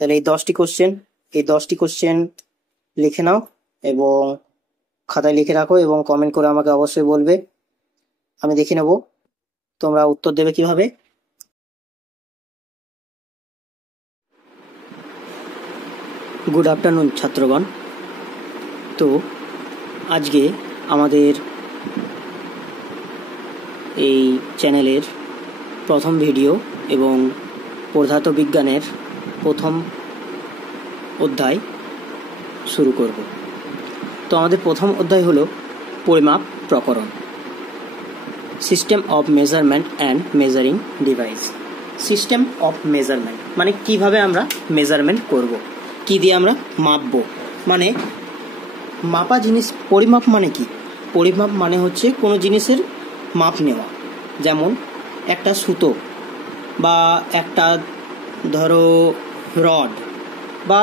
তাহলে এই 10টি কোশ্চেন লিখে নাও এবং খাতায় লিখে রাখো এবং কমেন্ট করে আমাকে অবশ্যই বলবে, আমি দেখে নেব তোমরা উত্তর দেবে কিভাবে। গুড আফটারনুন ছাত্রগণ। তো আজকে আমাদের এই চ্যানেলের প্রথম ভিডিও এবং পদার্থবিজ্ঞানের প্রথম অধ্যায় শুরু করব। তো আমাদের প্রথম অধ্যায় হলো পরিমাপ প্রকরণ, system of measurement and measuring device. System of measurement মানে কিভাবে আমরা মেজারমেন্ট করব, কি দিয়ে আমরা মাপবো, মানে মাপা জিনিস। পরিমাপ মানে কি? পরিমাপ মানে হচ্ছে কোনো জিনিসের মাপ নেওয়া। যেমন একটা সুতো বা একটা ধরো রড বা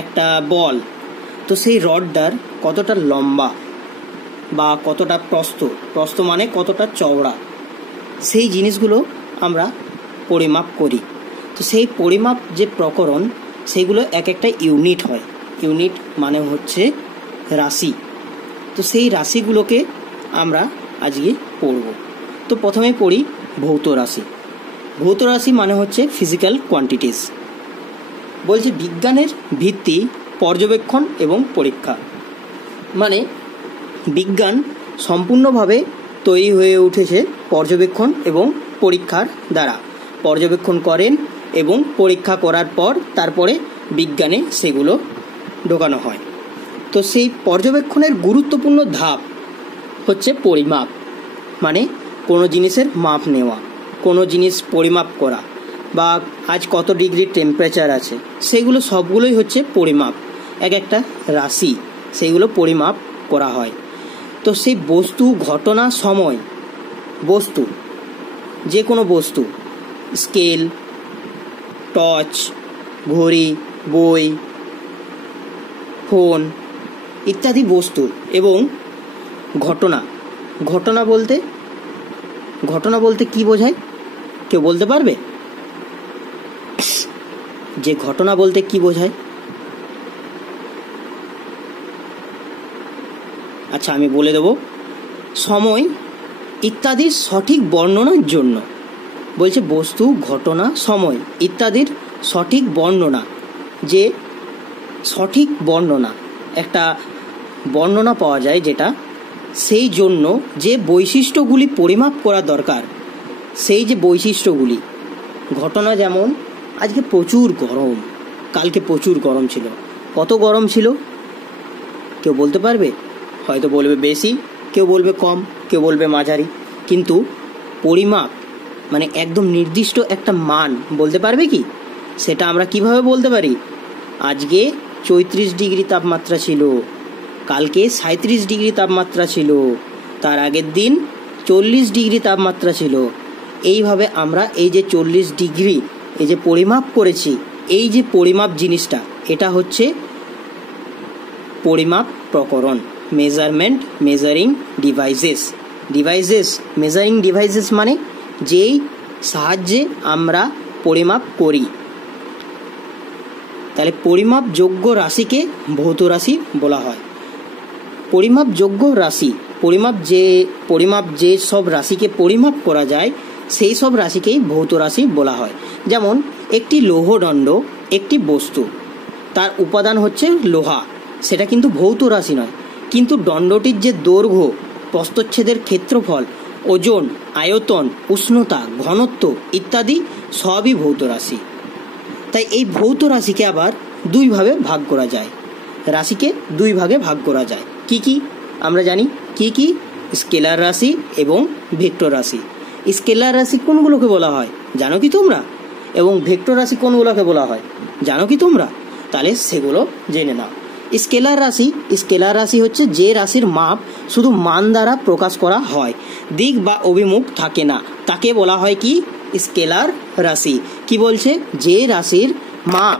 একটা বল, তো সেই রডটার কতটা লম্বা বা কতটা প্রস্থ মানে কতটা চওড়া, সেই জিনিসগুলো আমরা পরিমাপ করি। তো সেই পরিমাপ যে প্রকরণ, সেগুলো এক একটা ইউনিট হয়। ইউনিট মানে হচ্ছে রাশি। তো সেই রাশিগুলোকে আমরা আজকে পড়ব। তো প্রথমে পড়ি ভৌত রাশি। ভৌত রাশি মানে হচ্ছে ফিজিক্যাল কোয়ান্টিটিস। বলছে বিজ্ঞানের ভিত্তি পর্যবেক্ষণ এবং পরীক্ষা। মানে বিজ্ঞান সম্পূর্ণভাবে তৈরি হয়ে উঠেছে পর্যবেক্ষণ এবং পরীক্ষার দ্বারা। পর্যবেক্ষণ করেন এবং পরীক্ষা করার পর তারপরে বিজ্ঞানে সেগুলো ঢোকানো হয়। তো সেই পর্যবেক্ষণের গুরুত্বপূর্ণ ধাপ হচ্ছে পরিমাপ, মানে কোনো জিনিসের মাপ নেওয়া, কোনো জিনিস পরিমাপ করা, বা আজ কত ডিগ্রি টেম্পারেচার আছে, সেগুলো সবগুলোই হচ্ছে পরিমাপ। এক একটা রাশি, সেইগুলো পরিমাপ করা হয়। তো সেই বস্তু, ঘটনা, সময়, বস্তু, যে কোনো বস্তু, স্কেল, টর্চ, ঘড়ি, বই, ফোন ইত্যাদি বস্তু এবং ঘটনা বলতে কি বোঝায়? কেউ বলতে পারবে যে ঘটনা বলতে কি বোঝায়? আচ্ছা, আমি বলে দেব। সময় ইত্যাদির সঠিক বর্ণনার জন্য। বলছে বস্তু, ঘটনা, সময় ইত্যাদির সঠিক বর্ণনা, যে সঠিক বর্ণনা, একটা বর্ণনা পাওয়া যায় যেটা, সেই জন্য যে বৈশিষ্ট্যগুলি পরিমাপ করা দরকার, সেই যে বৈশিষ্ট্যগুলি। ঘটনা যেমন আজকে প্রচুর গরম, কালকে প্রচুর গরম ছিল। কত গরম ছিল কেউ বলতে পারবে? হয়তো বলবে বেশি, কেউ বলবে কম, কেউ বলবে মাঝারি। কিন্তু পরিমাপ মানে একদম নির্দিষ্ট একটা মান বলতে পারবে কি? সেটা আমরা কিভাবে বলতে পারি? আজকে 34 ডিগ্রি তাপমাত্রা ছিল, কালকে 37 ডিগ্রি তাপমাত্রা ছিল, তার আগের দিন 40 ডিগ্রি তাপমাত্রা ছিল। এইভাবে আমরা এই যে 40 ডিগ্রি এই যে পরিমাপ করেছি, এই যে পরিমাপ জিনিসটা, এটা হচ্ছে পরিমাপ প্রকরণ। Measurement, measuring devices. Measuring devices মানে যেই সাহায্যে আমরা পরিমাপ করি। তাহলে পরিমাপযোগ্য রাশিকে ভৌত রাশি বলা হয়। পরিমাপযোগ্য রাশি, পরিমাপ যে সব রাশিকে পরিমাপ করা যায়, সেই সব রাশিকেই ভৌত রাশি বলা হয়। যেমন একটি লৌহদণ্ড একটি বস্তু, তার উপাদান হচ্ছে লোহা, সেটা কিন্তু ভৌত রাশি নয়। কিন্তু দণ্ডটির যে দৈর্ঘ্য, প্রস্থচ্ছেদের ক্ষেত্রফল, ওজন, আয়তন, উষ্ণতা, ঘনত্ব ইত্যাদি সবই ভৌত রাশি। তাই এই ভৌত রাশিকে আবার দুই ভাগে ভাগ করা যায়। রাশিকে দুই ভাগে ভাগ করা যায়। কি আমরা জানি? কি? স্কেলার রাশি এবং ভেক্টর রাশি। স্কেলার রাশি কোনগুলোকে বলা হয় জানো কি তোমরা? এবং ভেক্টর রাশি কোনগুলোকে বলা হয় জানো কি তোমরা? তাহলে সেগুলো জেনে নাও। স্কেলার রাশি হচ্ছে যে রাশির মাপ শুধু মান দ্বারা প্রকাশ করা হয়, দিক বা অভিমুখ থাকে না, তাকে বলা হয় কি? স্কেলার রাশি। কি বলছে? যে রাশির মাপ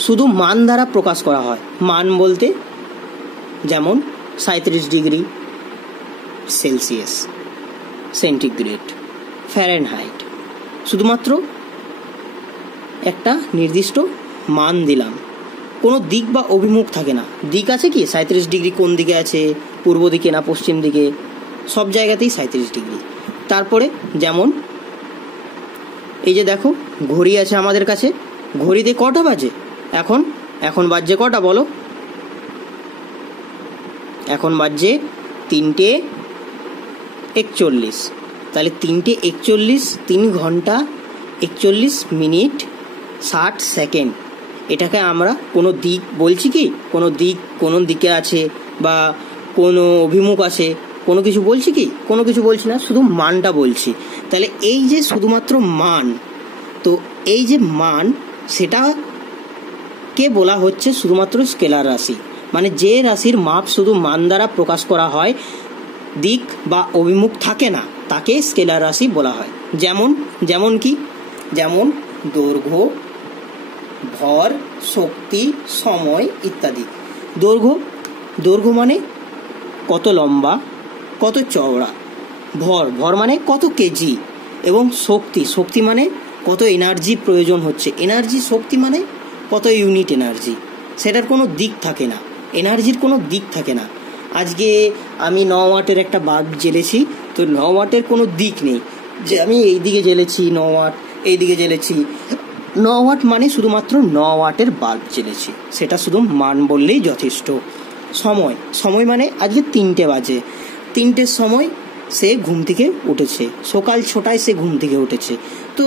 শুধু মান দ্বারা প্রকাশ করা হয়। মান বলতে যেমন 37 ডিগ্রি, সেলসিয়াস, সেন্টিগ্রেড, ফ্যারেনহাইট, শুধুমাত্র একটা নির্দিষ্ট মান দিলাম। কোনো দিক বা অভিমুখ থাকে না। দিক আছে কি 37 ডিগ্রি কোন দিকে আছে, পূর্ব দিকে না পশ্চিম দিকে, সব জায়গাতেই 37 ডিগ্রি। তারপরে যেমন এই যে দেখো ঘড়ি আছে আমাদের কাছে, ঘড়িতে কটা বাজে এখন বাজছে কটা বলো? এখন বাজছে 3:41। তাহলে 3:41, 3 ঘন্টা 41 মিনিট 60 সেকেন্ড। এটাকে আমরা কোনো দিক বলছি কি? কোনো দিকে আছে বা কোনো অভিমুখ আছে, কোনো কিছু বলছি কি? কোনো কিছু বলছি না, শুধু মানটা বলছি। তাহলে এই যে শুধুমাত্র মান, তো এই যে মান সেটাকে বলা হচ্ছে শুধুমাত্র স্কেলার রাশি। মানে যে রাশির মাপ শুধু মান দ্বারা প্রকাশ করা হয়, দিক বা অভিমুখ থাকে না, তাকে স্কেলার রাশি বলা হয়। যেমন কি? যেমন দৈর্ঘ্য, ভর, শক্তি, সময় ইত্যাদি। দৈর্ঘ্য মানে কত লম্বা, কত চওড়া। ভর মানে কত কেজি। এবং শক্তি মানে কত এনার্জি প্রয়োজন হচ্ছে। শক্তি মানে কত ইউনিট এনার্জি। সেটার কোনো দিক থাকে না, এনার্জির কোনো দিক থাকে না। আজকে আমি 9 ওয়াটের একটা বাল্ব জ্বেলেছি, তো 9 ওয়াটের কোনো দিক নেই যে আমি এই দিকে জ্বেলেছি 9 ওয়াট, এই দিকে জ্বেলেছি 9 ওয়াট, মানে শুধুমাত্র 9 ওয়াটের বাল্ব জ্বেলেছি, সেটা শুধু মান বললেই যথেষ্ট। সময় মানে আজকে 3টে বাজে, 3টের সময় সে ঘুম থেকে উঠেছে, সকাল 6টায় সে ঘুম থেকে উঠেছে। তো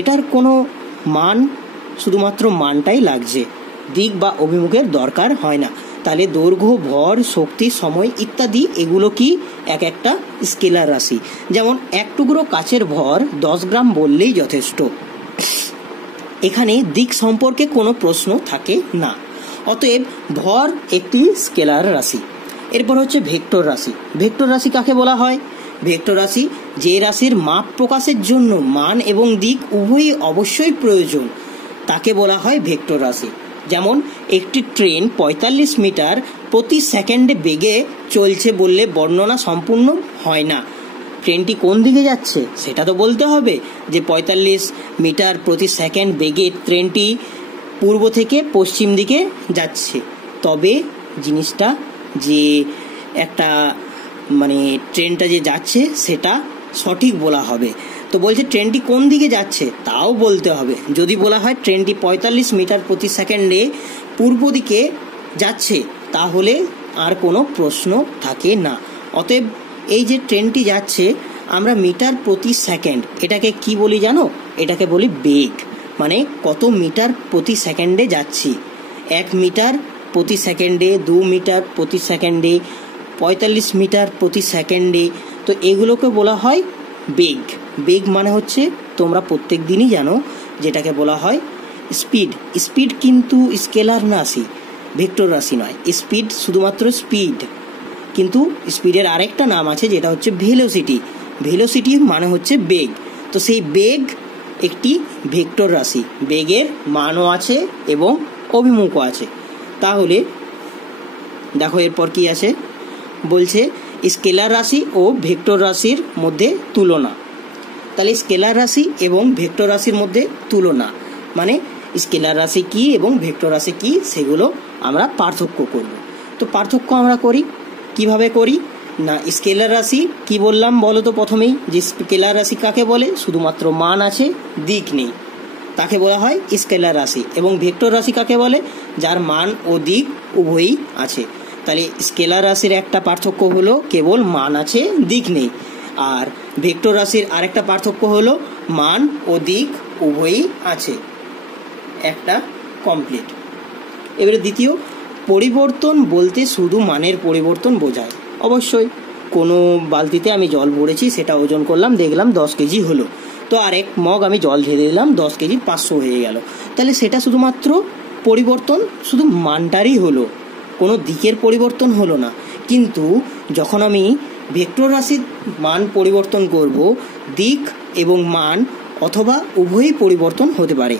এটার কোনো মান, শুধুমাত্র মানটাই লাগছে, দিক বা অভিমুখের দরকার হয় না। তাহলে দৈর্ঘ্য, ভর, শক্তি, সময় ইত্যাদি এগুলো কি এক একটা স্কেলার রাশি। যেমন এক টুকরো কাচের ভর 10 গ্রাম বললেই যথেষ্ট। এখানে দিক সম্পর্কে কোনো প্রশ্ন থাকে না। অতএব ভর একটি স্কেলার রাশি। এরপর হচ্ছে ভেক্টর রাশি। ভেক্টর রাশি কাকে বলা হয়? ভেক্টর রাশি যে রাশির মাপ প্রকাশের জন্য মান এবং দিক উভয়ই অবশ্যই প্রয়োজন, তাকে বলা হয় ভেক্টর রাশি। যেমন একটি ট্রেন 45 মিটার প্রতি সেকেন্ডে বেগে চলছে বললে বর্ণনা সম্পূর্ণ হয় না। ট্রেনটি কোন দিকে যাচ্ছে সেটা তো বলতে হবে, যে 45 মিটার প্রতি সেকেন্ড বেগে ট্রেনটি পূর্ব থেকে পশ্চিম দিকে যাচ্ছে, তবে জিনিসটা যে একটা মানে ট্রেনটা যে যাচ্ছে সেটা সঠিক বলা হবে। তো বলছে ট্রেনটি কোন দিকে যাচ্ছে তাও বলতে হবে। যদি বলা হয় ট্রেনটি 45 মিটার প্রতি সেকেন্ডে পূর্ব দিকে যাচ্ছে, তাহলে আর কোনো প্রশ্ন থাকে না। অতএব এই যে ট্রেনটি যাচ্ছে, আমরা মিটার প্রতি সেকেন্ড এটাকে কি বলি জানো? এটাকে বলি বেগ। মানে কত মিটার প্রতি সেকেন্ডে যাচ্ছি। 1 মিটার প্রতি সেকেন্ডে, 2 মিটার প্রতি সেকেন্ডে, 45 মিটার প্রতি সেকেন্ডে, তো এগুলোকে বলা হয় বেগ। বেগ মানে হচ্ছে তোমরা প্রত্যেক দিনই জানো যেটাকে বলা হয় স্পিড কিন্তু স্কেলার রাশি, ভেক্টর রাশি নয়। স্পিড শুধুমাত্র স্পিড, কিন্তু স্পিডের আরেকটা নাম আছে যেটা হচ্ছে ভেলোসিটি মানে হচ্ছে বেগ। তো সেই বেগ একটি ভেক্টর রাশি, বেগের মানও আছে এবং অভিমুখও আছে। তাহলে দেখো এরপর কি আছে, বলছে স্কেলার রাশি ও ভেক্টর রাশির মধ্যে তুলনা। তাহলে স্কেলার রাশি এবং ভেক্টর রাশির মধ্যে তুলনা মানে স্কেলার রাশি কি এবং ভেক্টর রাশি কি, সেগুলো আমরা পার্থক্য করব। তো পার্থক্য আমরা কিভাবে করি না, স্কেলার রাশি কি বললাম বলো তো প্রথমেই, যে স্কেলার রাশি কাকে বলে? শুধুমাত্র মান আছে, দিক নেই, তাকে বলা হয় স্কেলার রাশি। এবং ভেক্টর রাশি কাকে বলে? যার মান ও দিক উভয়ই আছে। তাহলে স্কেলার রাশির একটা পার্থক্য হলো কেবল মান আছে, দিক নেই। আর ভেক্টর রাশির আরেকটা পার্থক্য হলো মান ও দিক উভয়ই আছে। একটা কমপ্লিট। এবারে দ্বিতীয়, পরিবর্তন বলতে শুধু মানের পরিবর্তন বোঝায়। অবশ্যই কোনো বালতিতে আমি জল ভরেছি, সেটা ওজন করলাম, দেখলাম 10 কেজি হলো, তো আরেক মগ আমি জল ঢেলে দিলাম, 10 কেজি 500 হয়ে গেল। তাহলে সেটা শুধুমাত্র পরিবর্তন শুধু মানটারই হলো, কোনো দিকের পরিবর্তন হলো না। কিন্তু যখন আমি ভেক্টর রাশির মান পরিবর্তন করব, দিক এবং মান অথবা উভয়ই পরিবর্তন হতে পারে।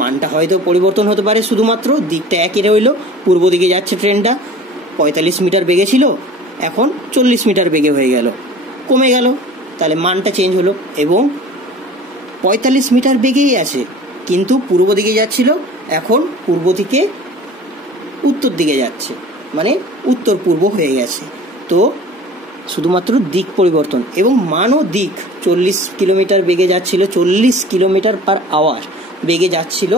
মানটা হয়তো পরিবর্তন হতে পারে, শুধুমাত্র দিকটা একই রইল, পূর্ব দিকে যাচ্ছে ট্রেনটা, 45 মিটার বেগে ছিল, এখন 40 মিটার বেগে হয়ে গেল, কমে গেল, তাহলে মানটা চেঞ্জ হলো। এবং 45 মিটার বেগেই আছে, কিন্তু পূর্ব দিকে যাচ্ছিল, এখন পূর্ব থেকে উত্তর দিকে যাচ্ছে, মানে উত্তর পূর্ব হয়ে গেছে। তো শুধুমাত্র দিক পরিবর্তন এবং মানও দিক। 40 কিলোমিটার বেগে যাচ্ছিল, 40 কিলোমিটার পার আওয়ার বেগে যাচ্ছিল,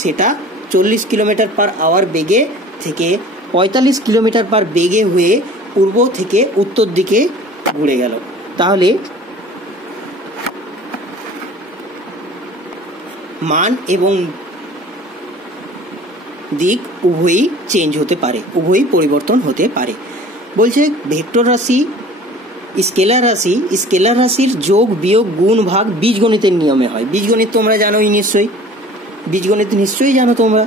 সেটা 40 কিলোমিটার পার আওয়ার বেগে থেকে 45 কিলোমিটার পার বেগে হয়ে পূর্ব থেকে উত্তর দিকে ঘুরে গেল। তাহলে মান এবং দিক উভয়ই চেঞ্জ হতে পারে, উভয়ই পরিবর্তন হতে পারে। বলছে ভেক্টর রাশি, স্কেলার রাশির যোগ বিয়োগ গুণ ভাগ বীজগণিতের নিয়মে হয়। বীজগণিত তোমরা জানোই নিশ্চয়ই, বীজগণিত নিশ্চয়ই জানো তোমরা।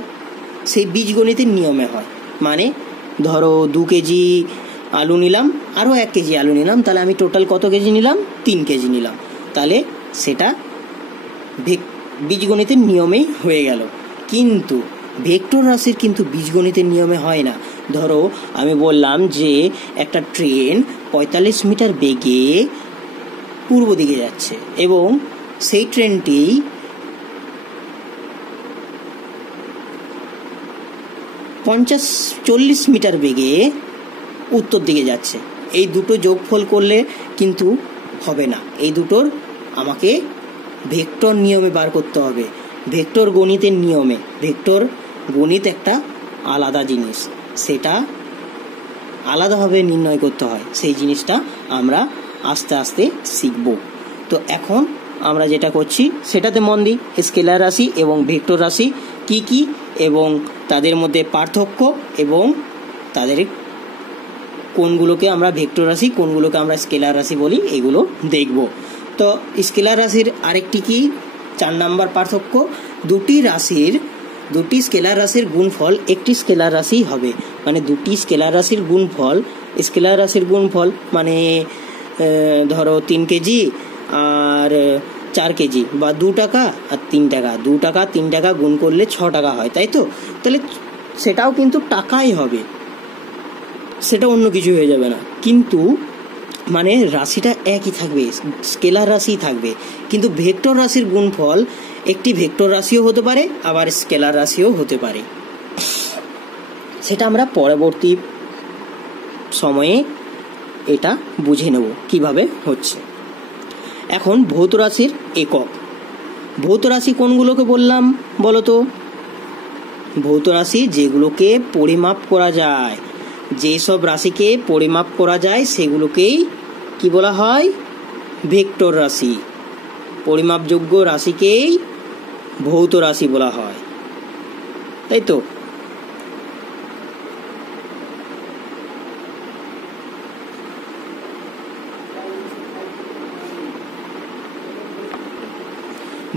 সেই বীজগণিতের নিয়মে হয়, মানে ধরো 2 কেজি আলু নিলাম, আরও 1 কেজি আলু নিলাম, তাহলে আমি টোটাল কত কেজি নিলাম? 3 কেজি নিলাম। তাহলে সেটা বীজগণিতের নিয়মেই হয়ে গেল। কিন্তু ভেক্টর রাশির কিন্তু বীজগণিতের নিয়মে হয় না। ধরো আমি বললাম যে একটা ট্রেন 45 মিটার বেগে পূর্ব দিকে যাচ্ছে এবং সেই ট্রেনটি 40 মিটার বেগে উত্তর দিকে যাচ্ছে। এই দুটো যোগফল করলে কিন্তু হবে না, এই দুটোর আমাকে ভেক্টর নিয়মে বার করতে হবে, ভেক্টর গণিতের নিয়মে। ভেক্টর গণিত একটা আলাদা জিনিস, সেটা আলাদাভাবে নির্ণয় করতে হয়, সেই জিনিসটা আমরা আস্তে আস্তে শিখব। তো এখন আমরা যেটা করছি সেটাতে মন দিই। স্কেলার রাশি এবং ভেক্টর রাশি কি কি এবং তাদের মধ্যে পার্থক্য এবং তাদের কোনগুলোকে আমরা ভেক্টর রাশি, কোনগুলোকে আমরা স্কেলার রাশি বলি, এগুলো দেখব। তো স্কেলার রাশির আরেকটি কি 4 নাম্বার পার্থক্য, দুটি স্কেলার রাশির গুণফল একটি স্কেলার রাশি হবে। মানে দুটি স্কেলার রাশির গুণফল, স্কেলার রাশির গুণফল মানে ধরো 3 কেজি আর 4 কেজি, বা 2 টাকা আর 3 টাকা, 2 টাকা 3 টাকা গুণ করলে 6 টাকা হয়, তাই তো? তাহলে সেটাও কিন্তু টাকাই হবে, সেটা অন্য কিছু হয়ে যাবে না। কিন্তু মানে রাশিটা একই থাকবে, স্কেলার রাশি থাকবে। কিন্তু ভেক্টর রাশির গুণফল একটি ভেক্টর রাশিও হতে পারে, আবার স্কেলার রাশিও হতে পারে। সেটা আমরা পরবর্তী সময়ে এটা বুঝে নেব কিভাবে হচ্ছে। এখন ভৌত রাশির একক। ভৌত রাশি কোনগুলোকে বললাম বলো তো? ভৌত রাশি যেগুলোকে পরিমাপ করা যায়, যেসব রাশিকে পরিমাপ করা যায় সেগুলোকেই কি বলা হয়? ভেক্টর রাশি। পরিমাপযোগ্য রাশিকেই ভৌত রাশি বলা হয়, তাই তো?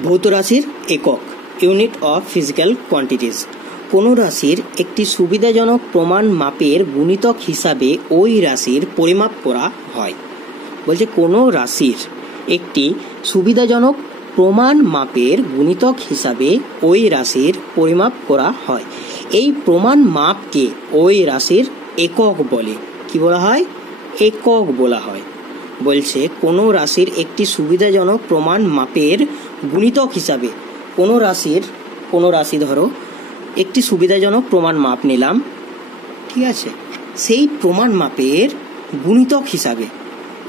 ভৌত রাশির একক, ইউনিট অফ ফিজিক্যাল কোয়ান্টিটিজ। কোনো রাশির একটি সুবিধাজনক প্রমাণ মাপের গুণিতক হিসাবে ওই রাশির পরিমাপ করা হয়। বলছে কোনো রাশির একটি সুবিধাজনক প্রমাণ মাপের গুণিতক হিসাবে ওই রাশির পরিমাপ করা হয়। এই প্রমাণ মাপকে ওই রাশির একক বলে। কি বলা হয়? একক বলা হয়। বলছে কোনো রাশির একটি সুবিধাজনক প্রমাণ মাপের গুণিতক হিসাবে, কোনো রাশি ধরো একটি সুবিধাজনক প্রমাণ মাপ নিলাম, ঠিক আছে, সেই প্রমাণ মাপের গুণিতক হিসাবে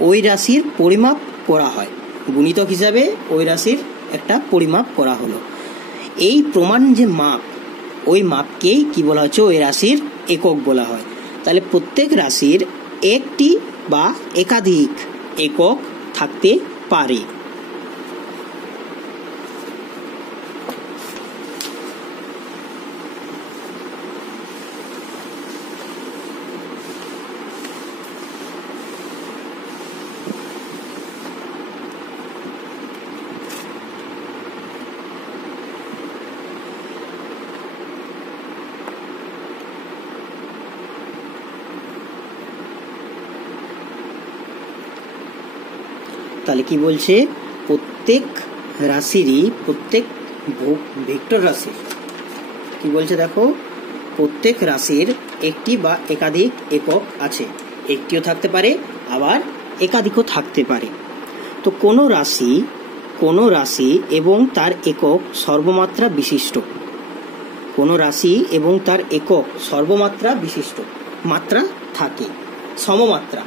ওই রাশির পরিমাপ করা হয়। গুণিতক হিসাবে ওই রাশির একটা পরিমাপ করা হলো। এই প্রমাণ যে মাপ, ওই মাপকেই কি বলা হচ্ছে? ওই রাশির একক বলা হয়। তাহলে প্রত্যেক রাশির একটি বা একাধিক একক থাকতে পারে। তাহলে কি বলছে? প্রত্যেক রাশিরই, প্রত্যেক ভেক্টর রাশির কি বলছে দেখো, প্রত্যেক রাশির একটি বা একাধিক একক আছে একটিও থাকতে পারে, আবার একাধিকও থাকতে পারে। তো কোনো রাশি এবং তার একক সর্বমাত্রা বিশিষ্ট, কোনো রাশি এবং তার একক সর্বমাত্রা বিশিষ্ট মাত্রা থাকে, সমমাত্রা,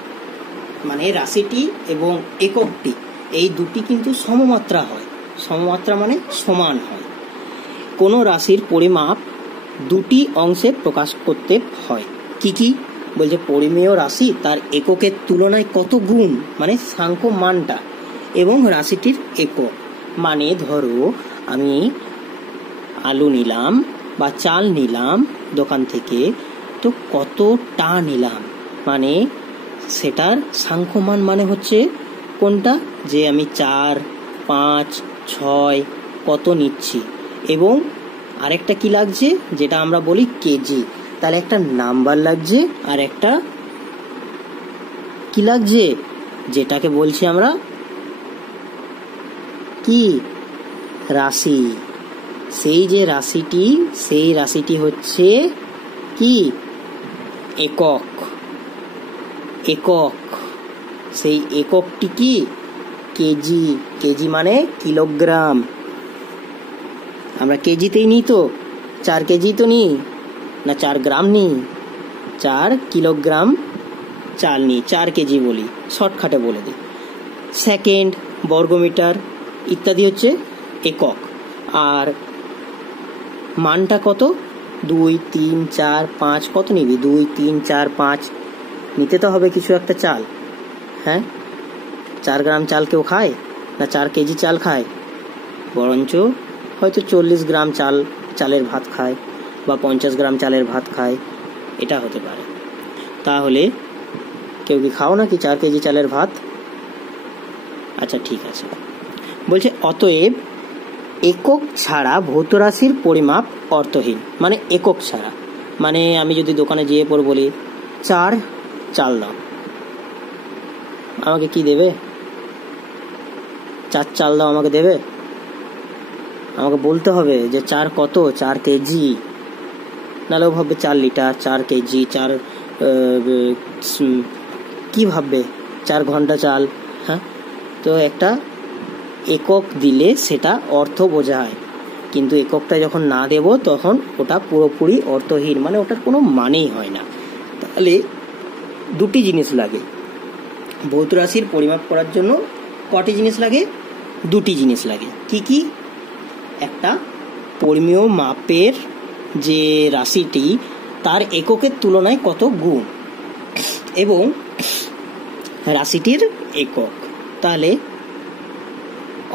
মানে রাশিটি এবং এককটি এই দুটি কিন্তু সমমাত্রা হয়। সমমাত্রা মানে সমান হয়। কোনো রাশির পরিমাপ দুটি অংশে প্রকাশ করতে হয়। কি কি বলছে? পরিমেয় রাশি তার এককের তুলনায় কত গুণ, মানে সাংখ্য মানটা, এবং রাশিটির একক, মানে ধরো আমি আলু নিলাম বা চাল নিলাম দোকান থেকে, তো কতটা নিলাম, মানে সেটার সাংখ্যমান মানে হচ্ছে কোনটা, যে আমি 4, 5, 6 কত নিচ্ছি। এবং আরেকটা কি লাগছে, যেটা আমরা বলি কেজি, তাহলে একটা নাম্বার লাগছে, আর একটা কি লাগছে, যেটাকে বলছি আমরা কি, রাশি। সেই যে রাশিটি, সেই রাশিটি হচ্ছে কি, একক। একক, সেই এককটি কি, কেজি। কেজি মানে কিলোগ্রাম। আমরা কেজিতেই নিই তো, 4 কেজি তো নিই না, 4 গ্রাম নিই, 4 কিলোগ্রাম চাল নিই, 4 কেজি বলি, শর্টকাটে বলে দিই। সেকেন্ড, বর্গমিটার ইত্যাদি হচ্ছে একক। আর মানটা কত, 2, 3, 4, 5 কত নিবি, 2, 3, 4, 5 নিতে তো হবে কিছু একটা চাল। হ্যাঁ, 4 গ্রাম চাল কেউ খায় না 4 কেজি চাল খায়? বরঞ্চ হয়তো 40 গ্রাম চালের ভাত খায় বা 50 গ্রাম চালের ভাত খায়, এটা হতে পারে। তাহলে কেউ কি খাও নাকি 4 কেজি চালের ভাত? আচ্ছা, ঠিক আছে। বলছে অতএব একক ছাড়া ভৌত রাশির পরিমাপ অর্থহীন। মানে একক ছাড়া, মানে আমি যদি দোকানে যেয়ে পড়ে বলি 4 চাল দাও, আমাকে কি দেবে? 4 চাল দাও আমাকে দেবে? আমাকে বলতে হবে যে 4 কত, 4 কেজি, নাহলেও ভাববে 4 লিটার, 4 কেজি, 4 কি ভাববে, 4 ঘন্টা চাল। হ্যাঁ, তো একটা একক দিলে সেটা অর্থ বোঝায়, কিন্তু এককটা যখন না দেব তখন ওটা পুরোপুরি অর্থহীন, মানে ওটার কোনো মানেই হয় না। তাহলে দুটি জিনিস লাগে ভৌত রাশির পরিমাপ করার জন্য। কটি জিনিস লাগে? দুটি জিনিস লাগে। কি কি? একটা পরিমেয় মাপের যে রাশিটি তার এককের তুলনায় কত গুণ, এবং রাশিটির একক। তাহলে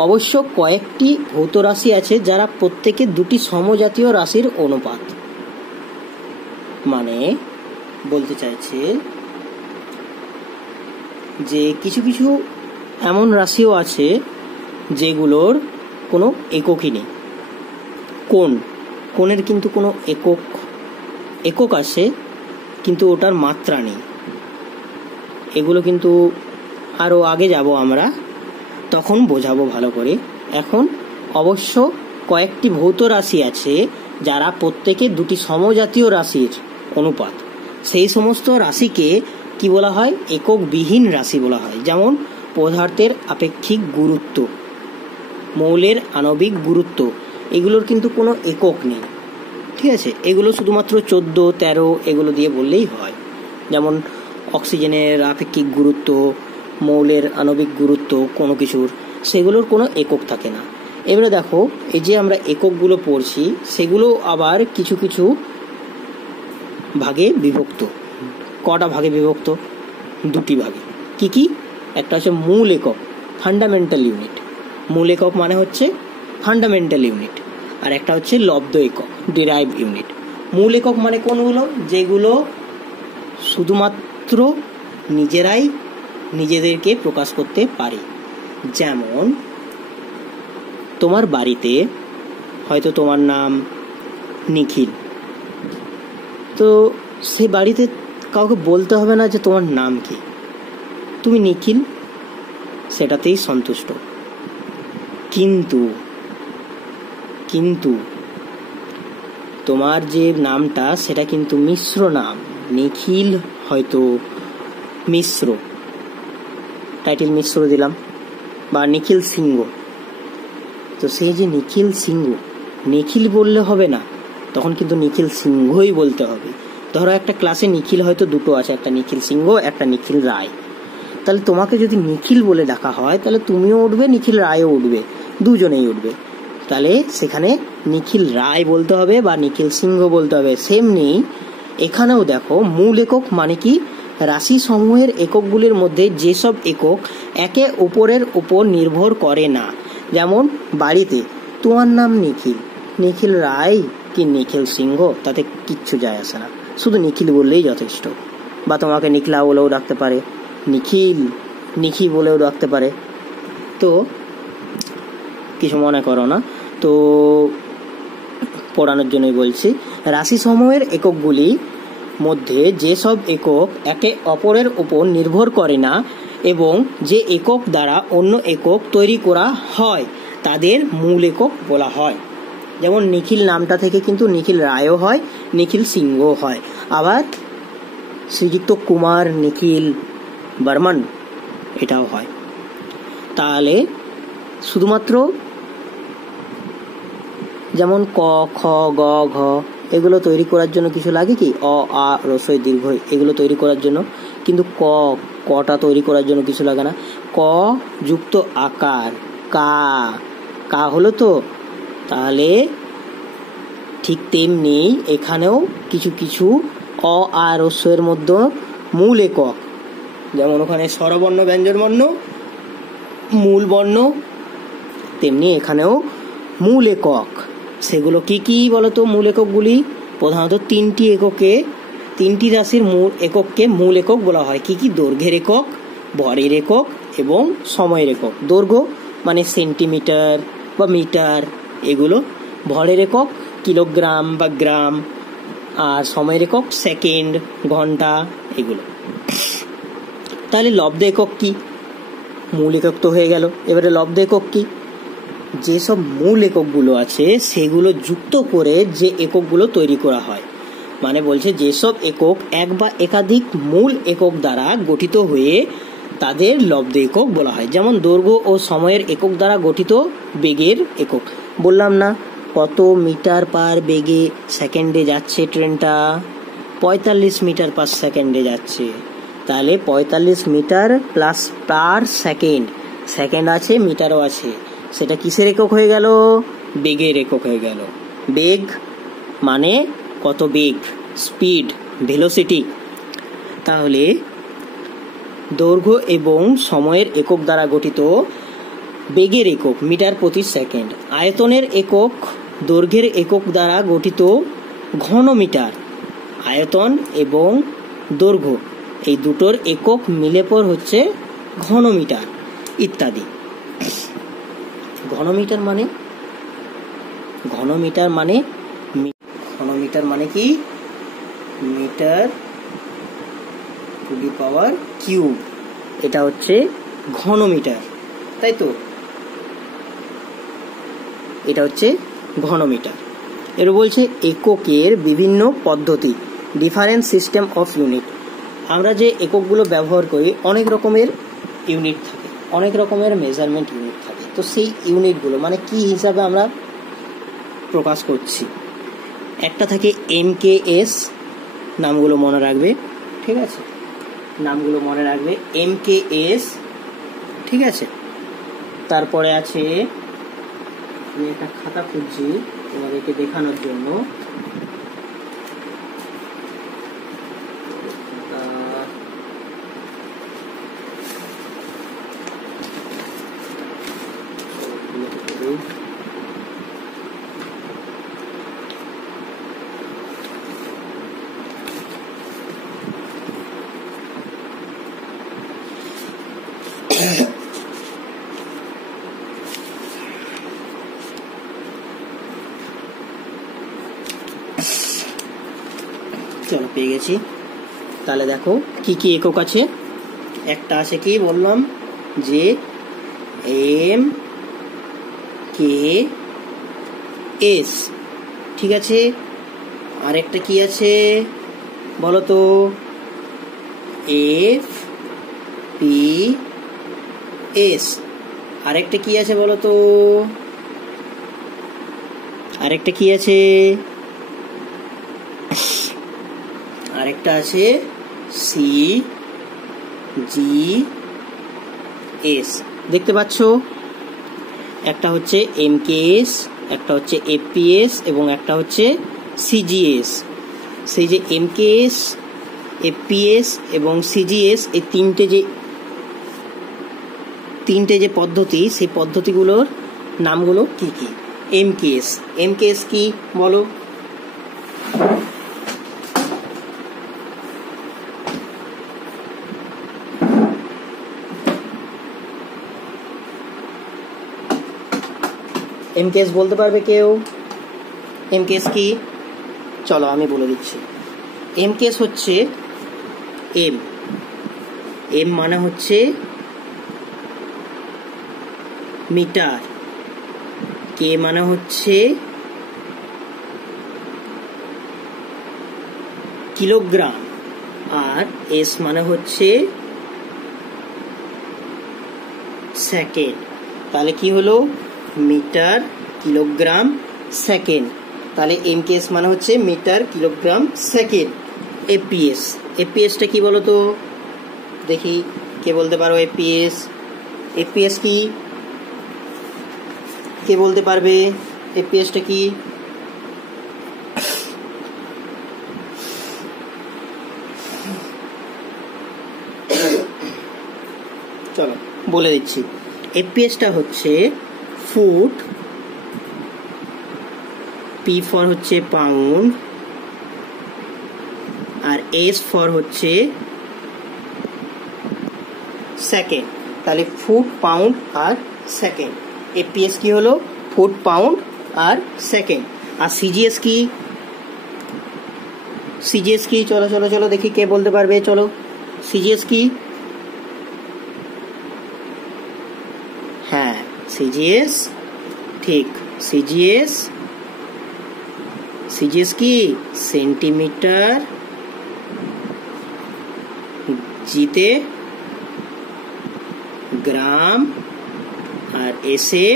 অবশ্য কয়েকটি ভৌত রাশি আছে যারা প্রত্যেকে দুটি সমজাতীয় রাশির অনুপাত। মানে বলতে চাইছে যে কিছু কিছু এমন রাশিও আছে যেগুলোর কোনো এককই নেই। কোণের কিন্তু কোনো একক আছে, কিন্তু ওটার মাত্রা নেই। এগুলো কিন্তু আরও আগে যাব আমরা, তখন বোঝাবো ভালো করে। এখন অবশ্য কয়েকটি ভৌত রাশি আছে যারা প্রত্যেকে দুটি সমজাতীয় রাশির অনুপাত। সেই সমস্ত রাশিকে কি বলা হয়? এককবিহীন রাশি বলা হয়। যেমন পদার্থের আপেক্ষিক গুরুত্ব, মৌলের আণবিক গুরুত্ব, এগুলোর কিন্তু কোনো একক নেই। ঠিক আছে, এগুলো শুধুমাত্র 14, 13 এগুলো দিয়ে বললেই হয়। যেমন অক্সিজেনের আপেক্ষিক গুরুত্ব, মৌলের আণবিক গুরুত্ব কোনো কিছুর, সেগুলোর কোনো একক থাকে না। এবারে দেখো, এই যে আমরা এককগুলো পড়ছি সেগুলো আবার কিছু কিছু ভাগে বিভক্ত। কটা ভাগে বিভক্ত? দুটি ভাগে। কি কি? একটা হচ্ছে মূল একক, ফান্ডামেন্টাল ইউনিট। মূল একক মানে হচ্ছে ফান্ডামেন্টাল ইউনিট, আর একটা হচ্ছে লব্ধ একক, ডিরাইভ ইউনিট। মূল একক মানে কোনগুলো? যেগুলো শুধুমাত্র নিজেরাই নিজেদেরকে প্রকাশ করতে পারে। যেমন তোমার বাড়িতে হয়তো তোমার নাম নিখিল, তো সে বাড়িতে কাউকে বলতে হবে না যে তোমার নাম কি, তুমি নিখিল, সেটাতেই সন্তুষ্ট। কিন্তু তোমার যে নামটা সেটা কিন্তু মিশ্র নাম। নিখিল হয়তো মিশ্র, টাইটেল মিশ্র দিলাম, বা নিখিল সিংহ। তো সেই যে নিখিল সিংহ, নিখিল বললে হবে না, তখন কিন্তু নিখিল সিংহই বলতে হবে। ধরো একটা ক্লাসে নিখিল হয়তো দুটো আছে, একটা নিখিল সিংহ, একটা নিখিল রায়। তাহলে তোমাকে যদি নিখিল বলে ডাকা হয় তাহলে তুমিও উঠবে, নিখিল রায়ও উঠবে, দুজনেই উঠবে। তাহলে সেখানে নিখিল রায় বলতে হবে বা নিখিল সিংহ বলতে হবে। সেমনি এখানেও দেখো, মূল একক মানে কি, রাশি সমূহের এককগুলির মধ্যে যেসব একক একে অপরের উপর নির্ভর করে না। যেমন বাড়িতে তোমার নাম নিখিল, নিখিল রায় কি নিখিল সিংহ তাতে কিচ্ছু যায় আসে না, শুধু নিখিল বললেই যথেষ্ট। বা তোমাকে নিখিলা বলেও ডাকতে পারে, নিখিল, নিখি বলেও ডাকতে পারে। তো কিছু মনে করো না, তো পড়ানোর জন্যই বলছি। রাশি সমূহের এককগুলি মধ্যে যেসব একক একে অপরের উপর নির্ভর করে না এবং যে একক দ্বারা অন্য একক তৈরি করা হয় তাদের মূল একক বলা হয়। যেমন নিখিল নামটা থেকে কিন্তু নিখিল রায়ও হয়, নিখিল সিংহও হয়, আবার শ্রীযুক্ত কুমার নিখিল বর্মন এটাও হয়। তাহলে শুধুমাত্র যেমন ক, খ, গ, ঘ এগুলো তৈরি করার জন্য কিছু লাগে কি, অ, আ, রস্বই, দীর্ঘ এগুলো তৈরি করার জন্য, কিন্তু কটা তৈরি করার জন্য কিছু লাগে না। ক যুক্ত আকার কা হলো তো। তাহলে ঠিক তেমনি এখানেও কিছু কিছু অ, আ, রস্বইয়ের মধ্যে মূল একক, যেমন ওখানে স্বরবর্ণ, ব্যঞ্জনবর্ণ, মূল বর্ণ, তেমনি এখানেও মূল একক। সেগুলো কি কি বলতো? মূল এককগুলি প্রধানত তিনটি রাশির মূল একককে মূল একক বলা হয়। কি কি? দৈর্ঘ্যের একক, ভরের একক এবং সময়ের একক। দৈর্ঘ্য মানে সেন্টিমিটার বা মিটার এগুলো, ভরের একক কিলোগ্রাম বা গ্রাম, আর সময়ের একক সেকেন্ড, ঘন্টা এগুলো। তাহলে লব্ধ একক কি? মূল একক তো হয়ে গেল, এবারে লব্ধ একক কি? যেসব মূল এককগুলো আছে সেগুলো যুক্ত করে যে এককগুলো তৈরি করা হয়। মানে বলছে যেসব একক এক বা একাধিক মূল একক দ্বারা গঠিত হয়ে তাদের লব্ধ একক বলা হয়। যেমন দৈর্ঘ্য ও সময়ের একক দ্বারা গঠিত বেগের একক। বললাম না কত মিটার পার বেগে সেকেন্ডে যাচ্ছে ট্রেনটা? 45 মিটার পার সেকেন্ডে যাচ্ছে। তাহলে 45 metre plus per second, second আছে মিটারও আছে, সেটা কিসের একক হয়ে গেল? বেগের একক হয়ে গেল। বেগ মানে কত বেগ, স্পিড, ভেলোসিটি। তাহলে দৈর্ঘ্য এবং সময়ের একক দ্বারা গঠিত বেগের একক মিটার প্রতি সেকেন্ড। আয়তনের একক দৈর্ঘ্যের একক দ্বারা গঠিত ঘনমিটার। আয়তন এবং দৈর্ঘ্য এই দুটোর একক মিলে পর হচ্ছে ঘনমিটার ইত্যাদি। ঘনমিটার মানে কি? Metre to the power cube, এটা হচ্ছে ঘনমিটার, তাই তো? এটা হচ্ছে ঘনমিটার। এর বলছে এককের বিভিন্ন পদ্ধতি, ডিফারেন্ট সিস্টেম অফ ইউনিট। আমরা যে এককগুলো ব্যবহার করি অনেক রকমের ইউনিট থাকে, অনেক রকমের মেজারমেন্ট ইউনিট থাকে। তো সেই ইউনিটগুলো মানে কি হিসাবে আমরা প্রকাশ করছি? একটা থাকে MKS, নামগুলো মনে রাখবে, ঠিক আছে? নামগুলো মনে রাখবে, MKS, ঠিক আছে? তারপরে আছে, আমি একটা খাতা খুঁজছি তোমাদেরকে দেখানোর জন্য। চলো পেয়ে গেছি। তাহলে দেখো কি কি একক আছে। একটা আছে কি বললাম যে MKS, ঠিক আছে? আরেকটা কি আছে বলো তো? P S. আরেকটা কি আছে বলো তো? আরেকটা কি আছে? আরেকটা আছে সি জি এস। দেখতে পাচ্ছ? একটা হচ্ছে এমকেএস, একটা হচ্ছে এপিএস এবং একটা হচ্ছে সিজিএস। সেই যে এমকেএস, এপিএস এবং সিজিএস, এই তিনটে যে পদ্ধতি, সেই পদ্ধতিগুলোর নামগুলো কি কি? এমকেএস, এমকেএস কি বলো? এমকেএস বলতে পারবে কেউ? এমকেএস কি? চলো আমি বলে দিচ্ছি। এমকেএস হচ্ছে এম মানে হচ্ছে মিটার, কে মানে হচ্ছে কিলোগ্রাম, আর এস মানে হচ্ছে সেকেন্ড। তাহলে কি হলো? Metre, kilogram, second. তাহলে এমকেএস মানে হচ্ছে মিটার, কিলোগ্রাম, সেকেন্ড। এপিএস, এপিএসটা কি বলো তো? দেখি কে বলতে পারো এপিএস? এপিএস কি? কে বলতে পারবে এপিএসটা কি? চলো বলে দিচ্ছি। এপিএসটা হচ্ছে ফুট, পি ফর হচ্ছে পাউন্ড, আর এস ফর হচ্ছে সেকেন্ড। তাহলে ফুট, পাউন্ড আর সেকেন্ড। এপিএস কি হলো? ফুট, পাউন্ড আর সেকেন্ড। আর সিজিএস কি? সিজিএস কি? চলো চলো চলো দেখি কে বলতে পারবে। চলো, সিজিএস কি? হ্যাঁ, সিজিএস ঠিক। সিজিএস কি? সেন্টিমিটার, জিতে গ্রাম, আর এসে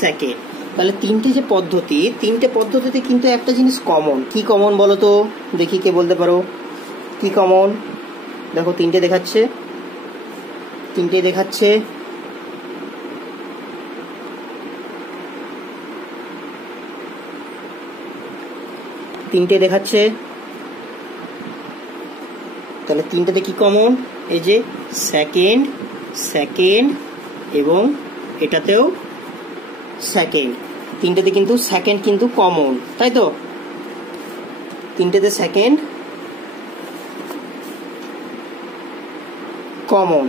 সেকেন্ড। তাহলে তিনটে যে পদ্ধতি, তিনটে পদ্ধতিতে কিন্তু একটা জিনিস কমন। কি কমন বলো তো? দেখি কে বলতে পারো কি কমন? দেখো তিনটে দেখাচ্ছে, তিনটে দেখাচ্ছে। তিনটে দেখাচ্ছে। তাহলে তিনটাতে কি কমন? এই যে সেকেন্ড, সেকেন্ড এবং এটাতেও সেকেন্ড। তিনটাতে কিন্তু সেকেন্ড কিন্তু কমন, তাই তো? তিনটাতে সেকেন্ড কমন।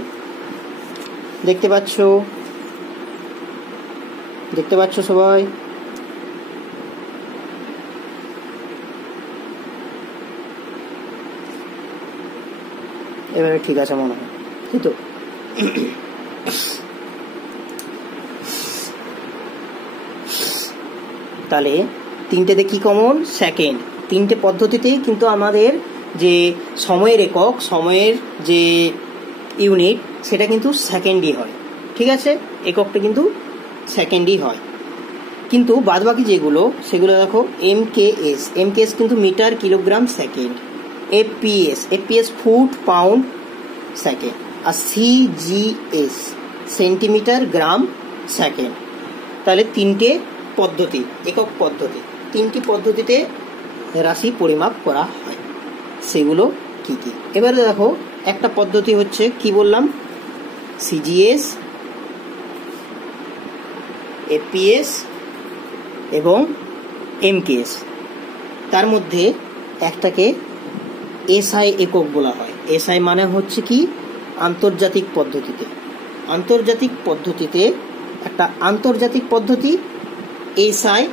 দেখতে পাচ্ছ? দেখতে পাচ্ছ সবাই? এবারে ঠিক আছে মনে হয়, তাই তো? তাহলে তিনটেতে কি কমন? সেকেন্ড। তিনটে পদ্ধতিতে কিন্তু আমাদের যে সময়ের একক, সময়ের যে ইউনিট, সেটা কিন্তু সেকেন্ডই হয়। ঠিক আছে, এককটা কিন্তু সেকেন্ডই হয়। কিন্তু বাদবাকি যেগুলো, সেগুলো দেখো এমকেএস, এমকেএস কিন্তু metre, kilogram, second. APS foot, pound, second. আর সিজিএস সেন্টিমিটার, গ্রাম, সেকেন্ড। তাহলে তিনটে পদ্ধতি, একক পদ্ধতি। তিনটি পদ্ধতিতে রাশি পরিমাপ করা হয়। সেগুলো কি কি? এবারে দেখো, একটা পদ্ধতি হচ্ছে কি বললাম? সিজিএস, এপিএস এবং এমকেএস। তার মধ্যে একটাকে এসআই একক বলা হয়। এসআই মানে হচ্ছে কি? আন্তর্জাতিক পদ্ধতিতে। আন্তর্জাতিক পদ্ধতিতে একটা আন্তর্জাতিক পদ্ধতি এসআই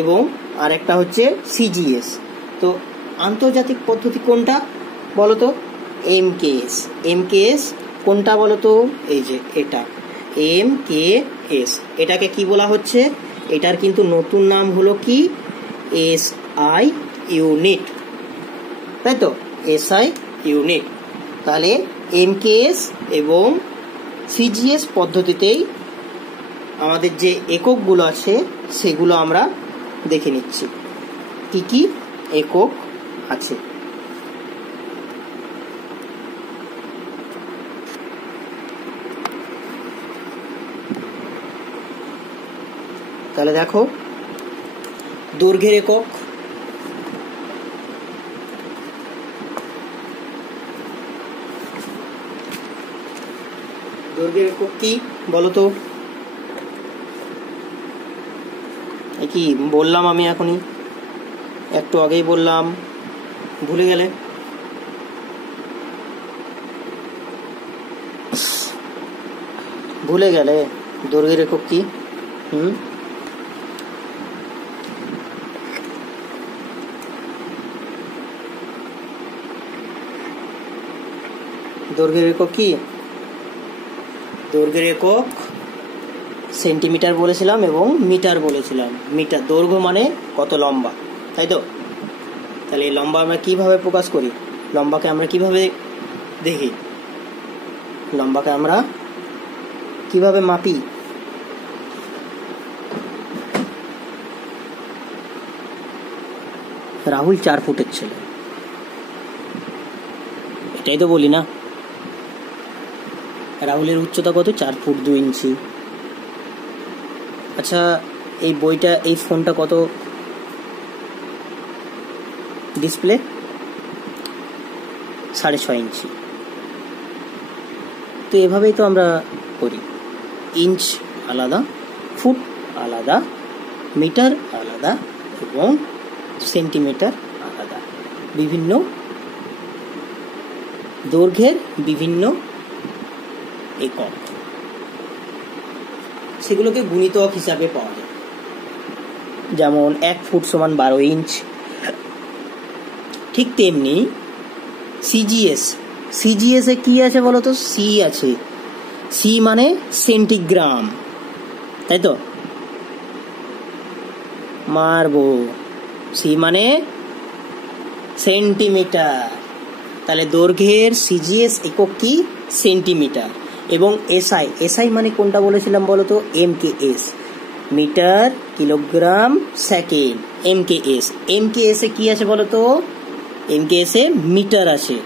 এবং আর একটা হচ্ছে সিজিএস। তো আন্তর্জাতিক পদ্ধতি কোনটা বলো তো? এমকেএস। এমকেএস কোনটা বলো তো? এই যে এটা এমকেএস। এটাকে কি বলা হচ্ছে? এটার কিন্তু নতুন নাম হলো কি? এসআই ইউনিট, তাই তো? SI unit. তাহলে এমকেএস এবং সিজিএস পদ্ধতিতেই আমাদের যে এককগুলো আছে সেগুলো আমরা দেখে নিচ্ছি কি কি একক আছে। তাহলে দেখো, দৈর্ঘ্যের একক, দৈর্ঘ্যের একক কি বলো তো? কি বললাম আমি এখনই, একটু আগেই বললাম, ভুলে গেলে? ভুলে গেলে দৈর্ঘ্যের একক কি? দৈর্ঘ্যের একক কি? দৈর্ঘ্যের একক সেন্টিমিটার বলেছিলাম এবং মিটার বলেছিলাম। মিটার দৈর্ঘ্য মানে কত লম্বা, তাই তো? তাহলে এই লম্বা আমরা কিভাবে প্রকাশ করি? লম্বাকে আমরা কিভাবে দেখি? লম্বাকে আমরা কিভাবে মাপি? রাহুল 4 ফুটের ছেলে, এটাই তো বলি না? রাহুলের উচ্চতা কত? 4 ফুট 2 ইঞ্চি। আচ্ছা, এই বইটা, এই ফোনটা কত ডিসপ্লে? 6.5 ইঞ্চি। তো এভাবেই তো আমরা করি। ইঞ্চ আলাদা, ফুট আলাদা, মিটার আলাদা এবং সেন্টিমিটার আলাদা। বিভিন্ন দৈর্ঘ্যের বিভিন্ন একক, সেগুলোকে গুণিতক হিসাবে পাওয়া যায়। যেমন 1 ফুট সমান 12 ইঞ্চ। ঠিক তেমনি সিজিএস, সিজিএস এ কি আছে বলো তো? সি আছে। সি মানে সেন্টিগ্রাম, তাই তো? মারবো, সি মানে সেন্টিমিটার। তাহলে দৈর্ঘ্যের সিজিএস একক কি? সেন্টিমিটার। এবং এসআই, এসআই মানে কোনটা বলেছিলাম বলো তো? MKS, metre kilogram second. MKS, MKS এ কি আছে বলো তো? এমকেএস এ মিটার আছে।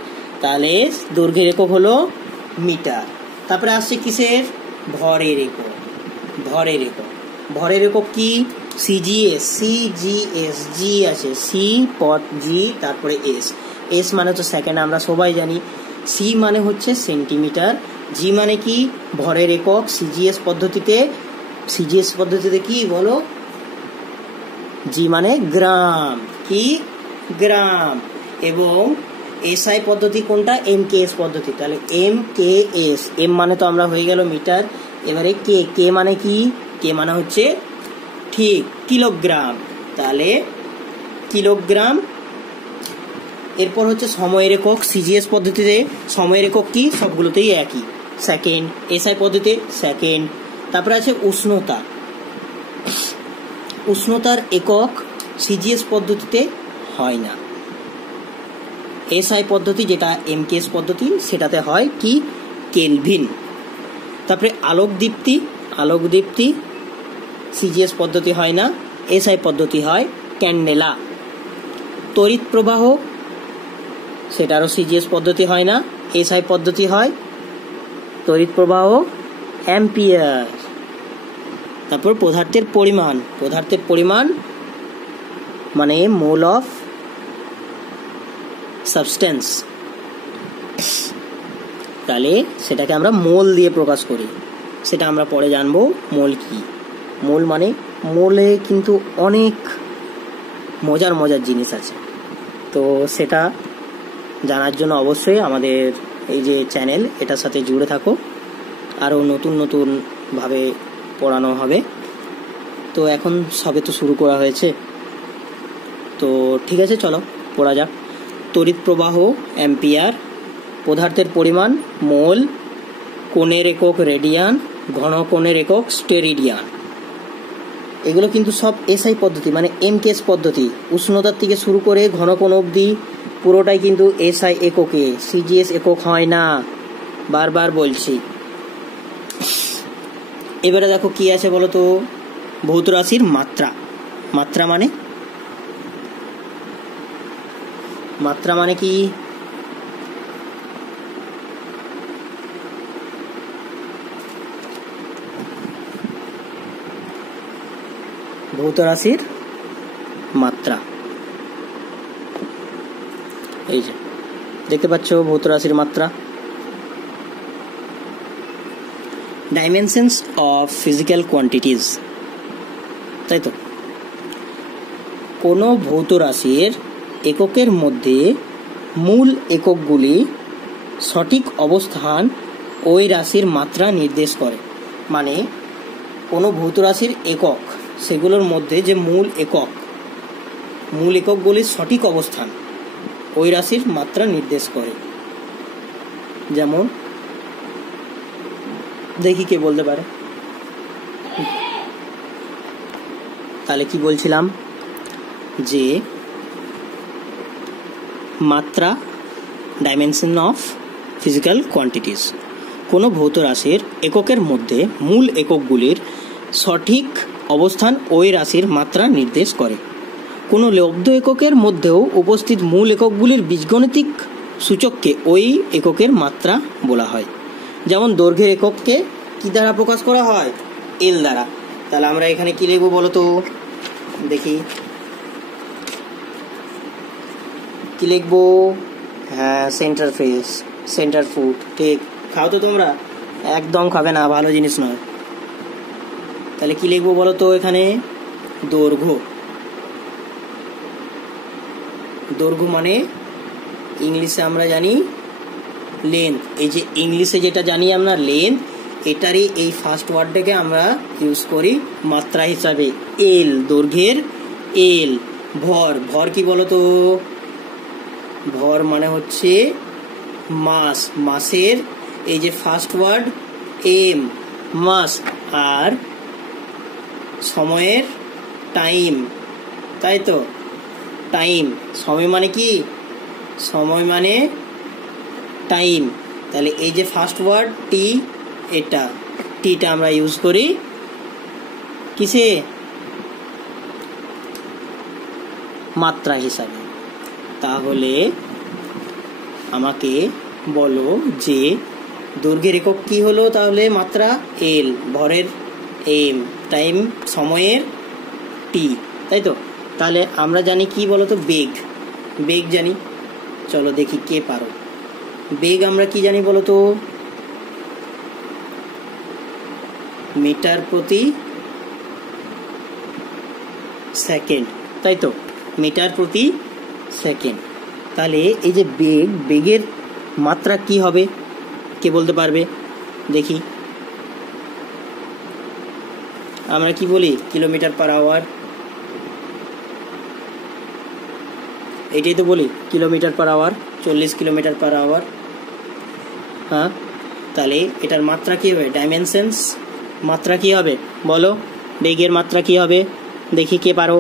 তাহলে দৈর্ঘ্যের একক হলো মিটার। তারপরে আসছে কিসের? ভরের একক। ভরের একক, ভরের একক কি? সিজিএস, সিজিএস, জি আছে, সি পট জি, তারপরে এস। এস মানে তো সেকেন্ড, আমরা সবাই জানি। সি মানে হচ্ছে সেন্টিমিটার, জি মানে কি? ভরের একক। সিজিএস পদ্ধতিতে, সিজিএস পদ্ধতিতে কি বলো? জি মানে গ্রাম, কি? গ্রাম। এবং এসআই পদ্ধতি কোনটা? এমকেএস পদ্ধতি। তাহলে এমকেএস, এম মানে তো আমরা হয়ে গেল মিটার। এবারে কে, কে মানে কি? কে মানে হচ্ছে ঠিক কিলোগ্রাম। তাহলে কিলোগ্রাম। এরপর হচ্ছে সময়ের একক। সিজিএস পদ্ধতিতে সময়ের একক কি? সবগুলোতেই একই, সেকেন্ড। এসআই পদ্ধতিতে সেকেন্ড। তারপরে আছে উষ্ণতা। উষ্ণতার একক সিজিএস পদ্ধতিতে হয় না। এসআই পদ্ধতি, যেটা এমকেএস পদ্ধতি, সেটাতে হয় কি? কেলভিন। তারপরে আলোকদীপ্তি, আলোকদীপ্তি সিজিএস পদ্ধতি হয় না, এসআই পদ্ধতি হয় ক্যান্ডেলা। তড়িৎ প্রবাহ, সেটারও সিজিএস পদ্ধতি হয় না, এসআই পদ্ধতি হয়। তড়িৎ প্রবাহ অ্যাম্পিয়ার। তারপর পদার্থের পরিমাণ, পদার্থের পরিমাণ মানে মোল অফ সাবস্টেন্স। তাহলে সেটাকে আমরা মোল দিয়ে প্রকাশ করি, সেটা আমরা পরে জানবো মোল কি। মোল মানে, মোলে কিন্তু অনেক মজার মজার জিনিস আছে। তো সেটা জানার জন্য অবশ্যই আমাদের এই যে চ্যানেল, এটার সাথে জুড়ে থাকো। আরও নতুন নতুন ভাবে পড়ানো হবে। তো এখন সবে তো শুরু করা হয়েছে, তো ঠিক আছে, চলো পড়া যাক। তড়িৎ প্রবাহ অ্যাম্পিয়ার, পদার্থের পরিমাণ মোল, কোণের একক রেডিয়ান, ঘন কোণের একক স্টেরিডিয়ান। এগুলো কিন্তু সব এসআই পদ্ধতি, মানে এমকেএস পদ্ধতি। উষ্ণতার থেকে শুরু করে ঘনকোণ অবধি পুরোটাই কিন্তু এসআই এককে, সিজিএস একক হয় না, বারবার বলছি। এবারে দেখো কি আছে বলো তো, ভৌত রাশির মাত্রা। মাত্রা মানে কি? ভৌত রাশির মাত্রা, এই যে দেখতে পাচ্ছ ভৌত রাশির মাত্রা। ডাইমেনশনস অফ ফিজিক্যাল কোয়ান্টিটিজ, তাই তো। কোনো ভৌত রাশির এককের মধ্যে মূল এককগুলি সঠিক অবস্থান ওই রাশির মাত্রা নির্দেশ করে। মানে কোনো ভৌত রাশির একক, সেগুলোর মধ্যে যে মূল এককগুলির সঠিক অবস্থান ওই রাশির মাত্রা নির্দেশ করে। যেমন দেখি কে বলতে পারে। তাহলে কি বলছিলাম, যে মাত্রা, ডাইমেনশন অফ ফিজিক্যাল কোয়ান্টিটিজ, কোনো ভৌত রাশির এককের মধ্যে মূল এককগুলির সঠিক অবস্থান ওই রাশির মাত্রা নির্দেশ করে। কোনো লব্ধ এককের মধ্যেও উপস্থিত মূল এককগুলির বীজগণিতিক সূচককে ওই এককের মাত্রা বলা হয়। যেমন দৈর্ঘ্যের একককে কি দ্বারা প্রকাশ করা হয়? এল দ্বারা। তাহলে আমরা এখানে কি লিখবো বলো তো, দেখি কি লিখবো। হ্যাঁ, সেন্টার ফেস, সেন্টার ফুট। ঠিক, খাও তো তোমরা? একদম খাবে না, ভালো জিনিস নয়। তাহলে কি লিখবো বলো তো এখানে? দৈর্ঘ্য। দৈর্ঘ্য মানে ইংলিশে আমরা জানি লেন্থ। এই যে ইংলিশে যেটা জানি আমরা লেন্থ, এটারই এই ফার্স্ট ওয়ার্ডটাকে আমরা ইউজ করি মাত্রা হিসাবে, এল, দৈর্ঘ্যের এল। ভর কি বলতো? ভর মানে হচ্ছে মাস, মাসের এই যে ফার্স্ট ওয়ার্ড এম, মাস। আর সময়ের টাইম, তাই তো, টাইম। সময় মানে কি? সময় মানে টাইম। তাহলে এই যে ফার্স্ট ওয়ার্ড টি, এটা টিটা আমরা ইউজ করি কিসে? মাত্রা হিসাবে। তাহলে আমাকে বলো যে দৈর্ঘ্যের একক কি হলো? তাহলে মাত্রা এল, ভরের এম, টাইম সময়ের টি, তাই তো। তাহলে আমরা জানি কি বলতো? বেগ। বেগ জানি। চলো দেখি কে পারো। বেগ আমরা কি জানি বলতো? মিটার প্রতি সেকেন্ড, তাই তো, মিটার প্রতি সেকেন্ড। তাহলে এই যে বেগ, বেগের মাত্রা কি হবে কে বলতে পারবে? দেখি, আমরা কি বলি? Kilometre per hour. এটাই তো বলি, kilometre per hour, 40 kilometre per hour. হ্যাঁ, তাহলে এটার মাত্রা কি হবে? ডাইমেনশনস মাত্রা কি হবে বলো? বেগের মাত্রা কি হবে? দেখি কে পারো,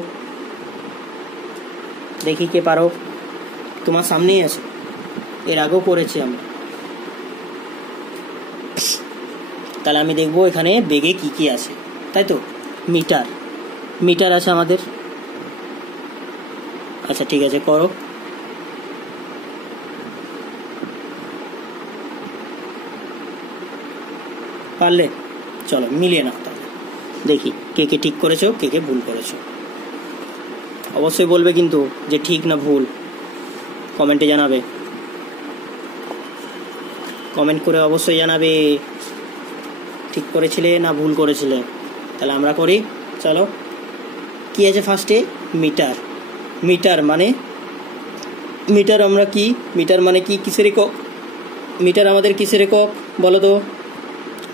দেখি কে পারো। তোমার সামনেই আছে, এর আগেও করেছি আমরা। তাহলে আমি দেখবো এখানে বেগে কি কি আছে, তাই তো। মিটার, মিটার আছে আমাদের। আচ্ছা ঠিক আছে, করো। পারলে? চলো মিলিয়ে নাও তাহলে, দেখি কে কে ঠিক করেছো, কে কে ভুল করেছো। অবশ্যই বলবে কিন্তু যে ঠিক না ভুল, কমেন্টে জানাবে। কমেন্ট করে অবশ্যই জানাবে ঠিক করেছিলে না ভুল করেছিলে। তাহলে আমরা করি, চলো। কি আছে ফার্স্টে? মিটার। মিটার মানে, মিটার আমরা কি, মিটার মানে কি, কিসের একক? মিটার আমাদের কিসের একক বলো তো?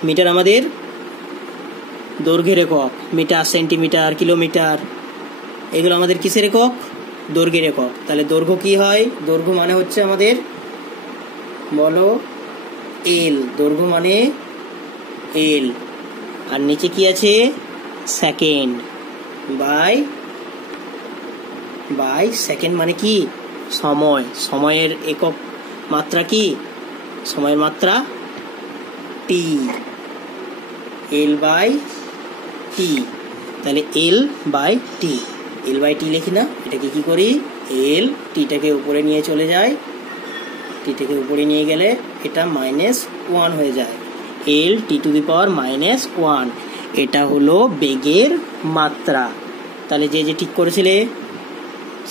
মিটার আমাদের দৈর্ঘ্যের একক। মিটার, সেন্টিমিটার, কিলোমিটার, এগুলো আমাদের কিসের একক? দৈর্ঘ্যের একক। তাহলে দৈর্ঘ্য কি হয়? দৈর্ঘ্য মানে হচ্ছে আমাদের, বলো, এল। দৈর্ঘ্য মানে এল। আর নিচে কি আছে? সেকেন্ড। বাই সেকেন্ড মানে কি সময়, সময়ের একক মাত্রা কি, সময়ের মাত্রা টি, এল বাই টি। তাহলে L by T, L by T লিখি না, এটাকে কি করি, এল টিটাকে উপরে নিয়ে চলে যায়, টিটাকে উপরে নিয়ে গেলে এটা -1 হয়ে যায়, এল টি টু দি পাওয়ার -1। এটা হলো বেগের মাত্রা। তাহলে যে ঠিক করেছিলে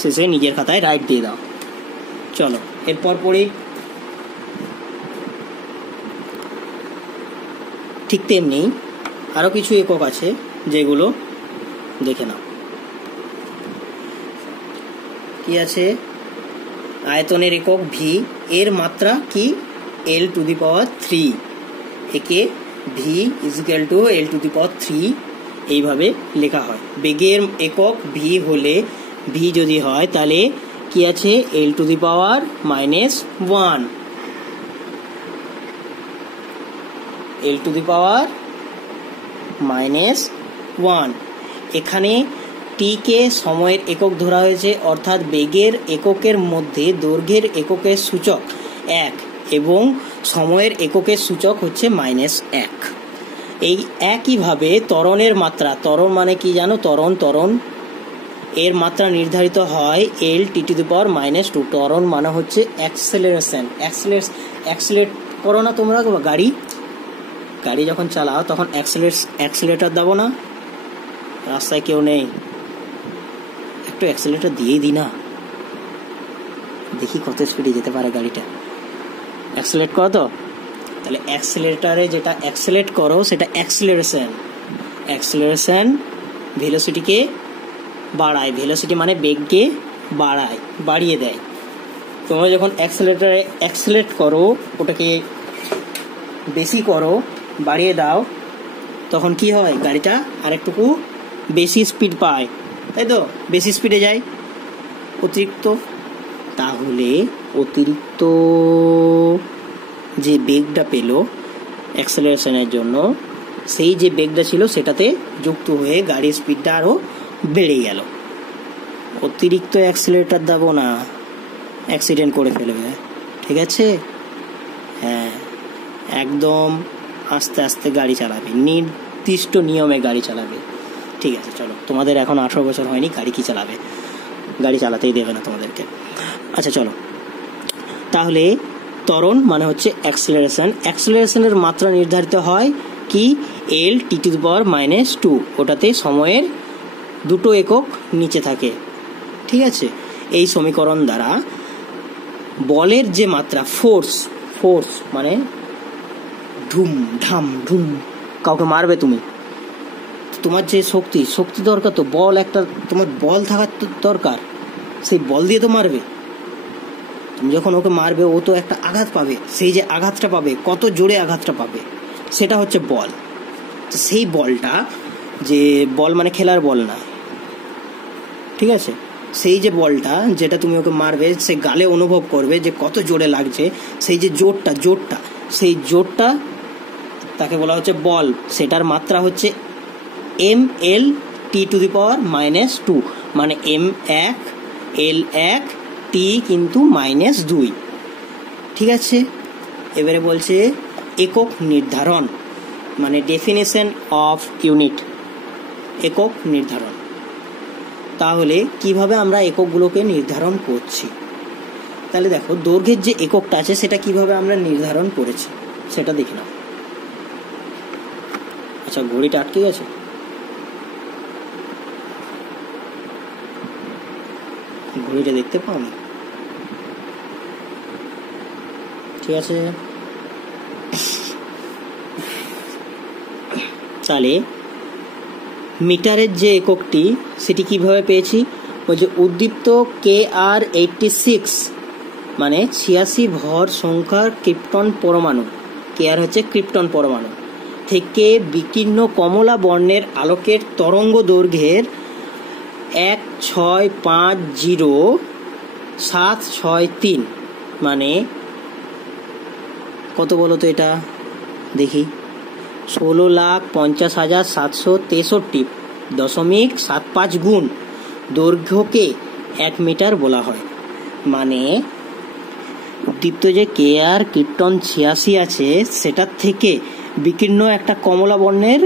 শেষে নিজের খাতায় রাইট দিয়ে দাও। চলো এরপর পড়ি। ঠিক তেমনি আরো কিছু একক আছে যেগুলো দেখে নাও। কি আছে, আয়তনের একক ভি, এর মাত্রা কি, এল টু দি পাওয়ার 3, একে V equal to L to the power 3 এইভাবে লেখা হয়। বেগের একক ভি হলে, ভি যদি হয় তাহলে কি আছে, এল to the power -1, L to the পাওয়ার -1। এখানে টি কে সময়ের একক ধরা হয়েছে, অর্থাৎ বেগের এককের মধ্যে দৈর্ঘ্যের এককের সূচক 1 এবং সময়ের এককের সূচক হচ্ছে -1। এই একইভাবে ত্বরণের মাত্রা, ত্বরণ মানে কি জানো, ত্বরণ এর মাত্রা নির্ধারিত হয় এল টি টু দি পাওয়ার -2। ত্বরণ মানে হচ্ছে অ্যাক্সেলারেশন, অ্যাক্সেলেট করো না তোমরা, গাড়ি যখন চালাও তখন অ্যাক্সেলেটার দেবো না, রাস্তায় কেউ নেই, একটু অ্যাক্সেলেটার দিয়েই দিই না, দেখি কত স্পিডে যেতে পারে গাড়িটা। অ্যাক্সেলেট করো তো, তাহলে অ্যাক্সেলেটারে যেটা অ্যাক্সেলেট করো সেটা অ্যাক্সেলারেশন ভেলোসিটিকে বাড়ায়, ভেলোসিটি মানে বেগকে বাড়িয়ে দেয়। তোমরা যখন অ্যাক্সেলেটারে অ্যাক্সেলেট করো, ওটাকে বেশি করো, বাড়িয়ে দাও, তখন কি হয়, গাড়িটা আরেকটুকু বেশি স্পিড পায়, তাই তো, বেশি স্পিডে যায় অতিরিক্ত। তাহলে অতিরিক্ত যে বেগটা পেল অ্যাক্সেলারেশনের জন্য, সেই যে বেগটা ছিল সেটাতে যুক্ত হয়ে গাড়ির স্পিডটা আরও বেড়ে গেল। অতিরিক্ত অ্যাক্সেলারেটর দেবো না, অ্যাক্সিডেন্ট করে ফেলবে, ঠিক আছে? হ্যাঁ, একদম আস্তে আস্তে গাড়ি চালাবে, নির্দিষ্ট নিয়মে গাড়ি চালাবে, ঠিক আছে? চলো, তোমাদের এখন 18 বছর হয়নি, গাড়ি কি চালাবে, গাড়ি চালাতেই দেবে না তোমাদেরকে। আচ্ছা চলো, তাহলে ত্বরণ মানে হচ্ছে অ্যাক্সেলারেশনের মাত্রা নির্ধারিত হয় কি, এল টি টু দি পাওয়ার -2, ওটাতে সময়ের দুটো একক নিচে থাকে, ঠিক আছে? এই সমীকরণ দ্বারা বলের যে মাত্রা, ফোর্স মানে ধুম ধাম ধুম, কাউকে মারবে তুমি, তোমার যে শক্তি দরকার, তো বল একটা, তোমার বল থাকার দরকার, সেই বল দিয়ে তো মারবে। তুমি যখন ওকে মারবে, ও তো একটা আঘাত পাবে, সেই যে আঘাতটা পাবে, কত জোরে আঘাতটা পাবে, সেটা হচ্ছে বল। তো সেই বলটা, যে বল মানে খেলার বল না, ঠিক আছে? সেই যে বলটা যেটা তুমি ওকে মারবে, সে গালে অনুভব করবে যে কত জোরে লাগছে, সেই যে জোরটা সেই জোরটা তাকে বলা হচ্ছে বল। সেটার মাত্রা হচ্ছে ml টি টু দি পাওয়ার -2, মানে m1 l1 t কিন্তু -2, ঠিক আছে? এবারে বলছে একক নির্ধারণ, মানে ডেফিনেশন অফ ইউনিট, একক নির্ধারণ। তাহলে কিভাবে আমরা এককগুলোকে নির্ধারণ করছি? তাহলে দেখো, দৈর্ঘ্যের যে এককটা আছে সেটা কিভাবে আমরা নির্ধারণ করেছি সেটা দেখে নাও। আচ্ছা, ঘড়িটা আটকে গেছে, ঘড়িটা দেখতে পাও না, ঠিক আছে? তাহলে মিটারের যে এককটি সেটি কিভাবে পেয়েছি, ওই যে উদ্দীপ্ত KR86 মানে 86 ভর সংখ্যার ক্রিপ্টন পরমাণু, KR হচ্ছে ক্রিপ্টন পরমাণু থেকে বিকীর্ণ কমলা বর্ণের আলোকের তরঙ্গ দৈর্ঘ্যের 1650763, মানে কত বলো তো এটা, দেখি, 16,50,763 0.75 গুণ দৈর্ঘ্যকে 1 মিটার বলা হয়। মানে উদ্দীপ্ত যে KR কীর্তন 86 আছে সেটার থেকে বিকীর্ণ একটা কমলা বর্ণের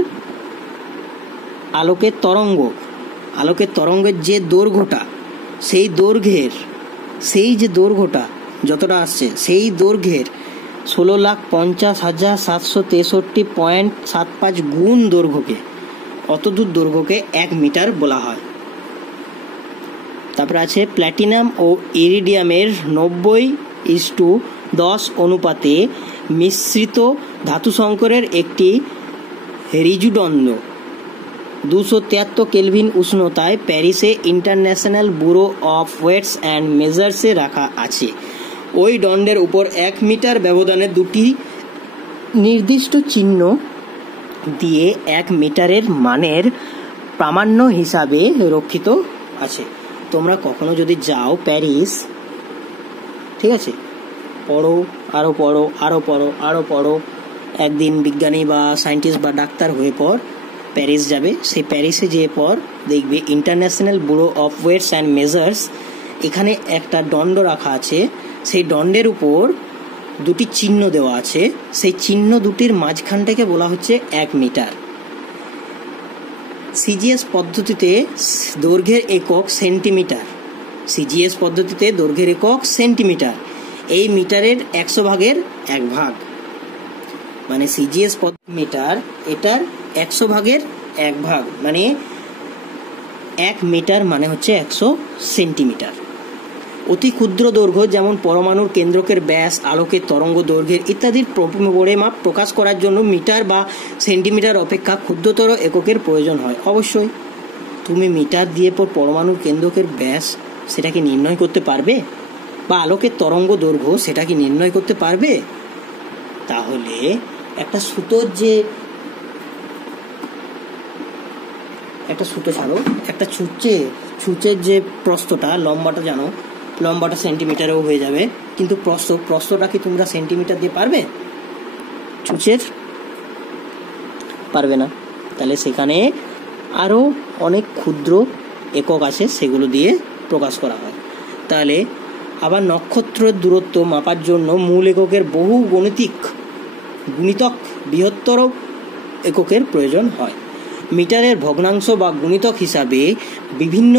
আলোকের তরঙ্গের যে দৈর্ঘ্যটা, সেই যে দৈর্ঘ্যটা যতটা আসছে সেই দৈর্ঘ্যের 16,50,763.75 গুণ দৈর্ঘ্যকে, অতদূর দৈর্ঘ্যকে 1 মিটার বলা হয়। তারপরে আছে প্ল্যাটিনাম ও ইরিডিয়ামের 90:10 অনুপাতে মিশ্রিত ধাতু সংকরের একটি ঋজুদণ্ড 273 কেলভিন উষ্ণতায় প্যারিসে international bureau of weights and মেজার্সে রাখা আছে। ওই দণ্ডের উপর 1 মিটার ব্যবধানে দুটি নির্দিষ্ট চিহ্ন দিয়ে 1 মিটারের মানের প্রামাণ্য হিসাবে রক্ষিত আছে। তোমরা কখনো যদি যাও প্যারিস, ঠিক আছে, আরো পড়ো, একদিন বিজ্ঞানী বা সায়েন্টিস্ট বা ডাক্তার হয়ে পর প্যারিস যাবে। সেই প্যারিসে যেয়ে পর দেখবে international bureau of weights and measures, এখানে একটা দণ্ড রাখা আছে। সেই দণ্ডের উপর দুটি চিহ্ন দেওয়া আছে, সেই চিহ্ন দুটির মাঝখানটাকে বলা হচ্ছে 1 মিটার। সিজিএস পদ্ধতিতে দৈর্ঘ্যের একক সেন্টিমিটার, সেন্টিমিটার। এই মিটারের 100 ভাগের 1 ভাগ, মানে সিজিএস মিটার, এটার 100 ভাগের 1 ভাগ, মানে 1 মিটার মানে হচ্ছে 100 সেন্টিমিটার। অতি ক্ষুদ্র দৈর্ঘ্য যেমন পরমাণুর কেন্দ্রকের ব্যাস, আলোকের তরঙ্গ দৈর্ঘ্যের ইত্যাদির পরিমাপ প্রকাশ করার জন্য মিটার বা সেন্টিমিটার অপেক্ষা ক্ষুদ্রতর এককের প্রয়োজন হয়। অবশ্যই তুমি মিটার দিয়ে পর পরমাণুর কেন্দ্রকের ব্যাস সেটাকে নির্ণয় করতে পারবে, বা আলোকের তরঙ্গ দৈর্ঘ্য সেটা কি নির্ণয় করতে পারবে? তাহলে একটা সুতো ছাড়ো, একটা ছুঁচের যে প্রস্থটা, লম্বাটা সেন্টিমিটারেও হয়ে যাবে, কিন্তু প্রস্থটা কি তোমরা সেন্টিমিটার দিয়ে পারবে? ছুঁচের পারবে না। তাহলে সেখানে আরো অনেক ক্ষুদ্র একক আছে, সেগুলো দিয়ে প্রকাশ করা হয়। তাহলে আবার নক্ষত্রের দূরত্ব মাপার জন্য মূল এককের বহু গুণিতক বৃহত্তর এককের প্রয়োজন হয়। মিটারের ভগ্নাংশ বা গুণিতক হিসাবে বিভিন্ন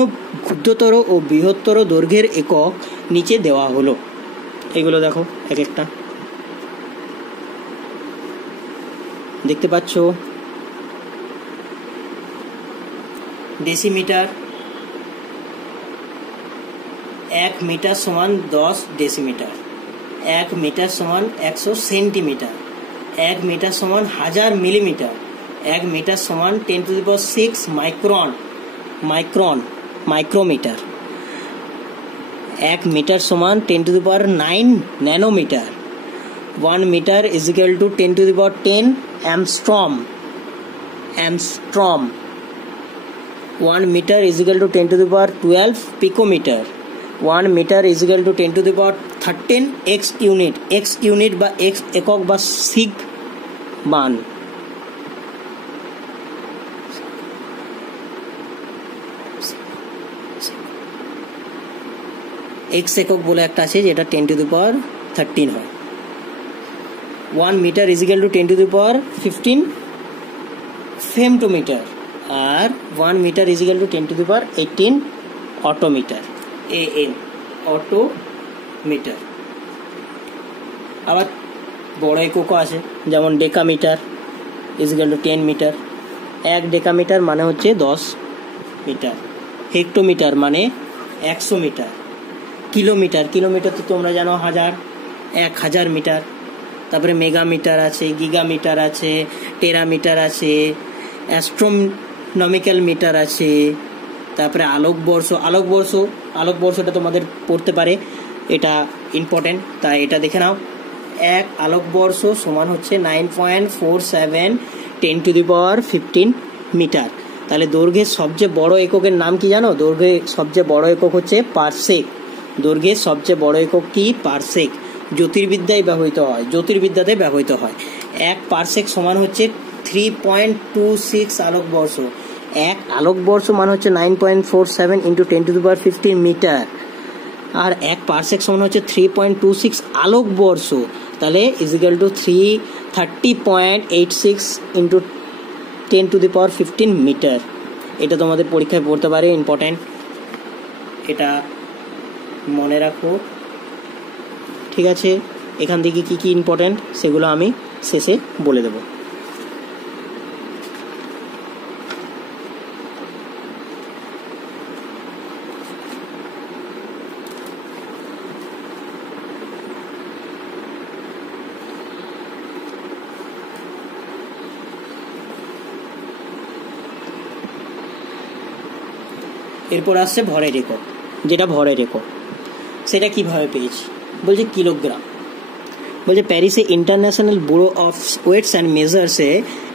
ক্ষুদ্রতর ও বৃহত্তর দৈর্ঘ্যের একক নিচে দেওয়া হলো। এগুলো দেখো, এক একটা দেখতে পাচ্ছ। ডেসিমিটার, 1 মিটার সমান 10 ডেসিমিটার, 1 মিটার সমান 100 সেন্টিমিটার, 1 মিটার সমান 1000 মিলিমিটার, 1 মিটার সমান 10⁶ মাইক্রোমিটার, 1 মিটার সমান 10⁹ nanometre, 1 metre = 10⁻10 angstrom, 1 metre = 10⁻12 picometre, 1 metre = 10⁻13 X unit বা এক্স একক বা সিগ মান। এক্স একক বলে একটা আছে যেটা 10⁻13 হয়। 1 মিটার = 10⁻15 ফেমটোমিটার, আর 1 মিটার = 10⁻18 অটোমিটার, অটোমিটার। আবার বড় এককও আছে, যেমন ডেকামিটার = 10 মিটার, 1 ডেকামিটার মানে হচ্ছে 10 মিটার, হেক্টোমিটার মানে 100 মিটার, কিলোমিটার তো তোমরা জানো 1000 মিটার। তারপরে মেগামিটার আছে, গিগামিটার আছে, টেরামিটার আছে, অ্যাস্ট্রোনমিক্যাল মিটার আছে। তারপরে আলোকবর্ষটা তোমাদের পড়তে পারে, এটা ইম্পর্টেন্ট, তাই এটা দেখে নাও। 1 আলোকবর্ষ সমান হচ্ছে 9.47 10⁻15 মিটার। তাহলে দৈর্ঘ্যের সবচেয়ে বড় এককের নাম কি জানো? দৈর্ঘ্যের সবচেয়ে বড় একক হচ্ছে পারসেক। দৈর্ঘ্যের সবচেয়ে বড় একক কি? পারসেক। জ্যোতির্বিদ্যাতে ব্যবহৃত হয়। 1 পারসেক সমান হচ্ছে 3.26 আলোকবর্ষ। এক আলোকবর্ষ মানে হচ্ছে 9.47 ইন্টু 10⁻15 মিটার, আর এক পারসেক সমান হচ্ছে 3.26 আলোকবর্ষ, তাহলে ইজিক্যাল টু 330.86 ইন্টু 10⁻15 মিটার। এটা তোমাদের পরীক্ষায় পড়তে পারে, ইম্পর্টেন্ট, এটা মনে রাখো। ঠিক আছে, এখান থেকে কি কি ইম্পর্টেন্ট সেগুলো আমি শেষে বলে দেব। এরপর আসছে ভরের একক, যেটা ভরের একক সেটা কিভাবে পেয়েছি, বলছে কিলোগ্রাম। বলছে প্যারিসে international bureau of weights and মেজার্সে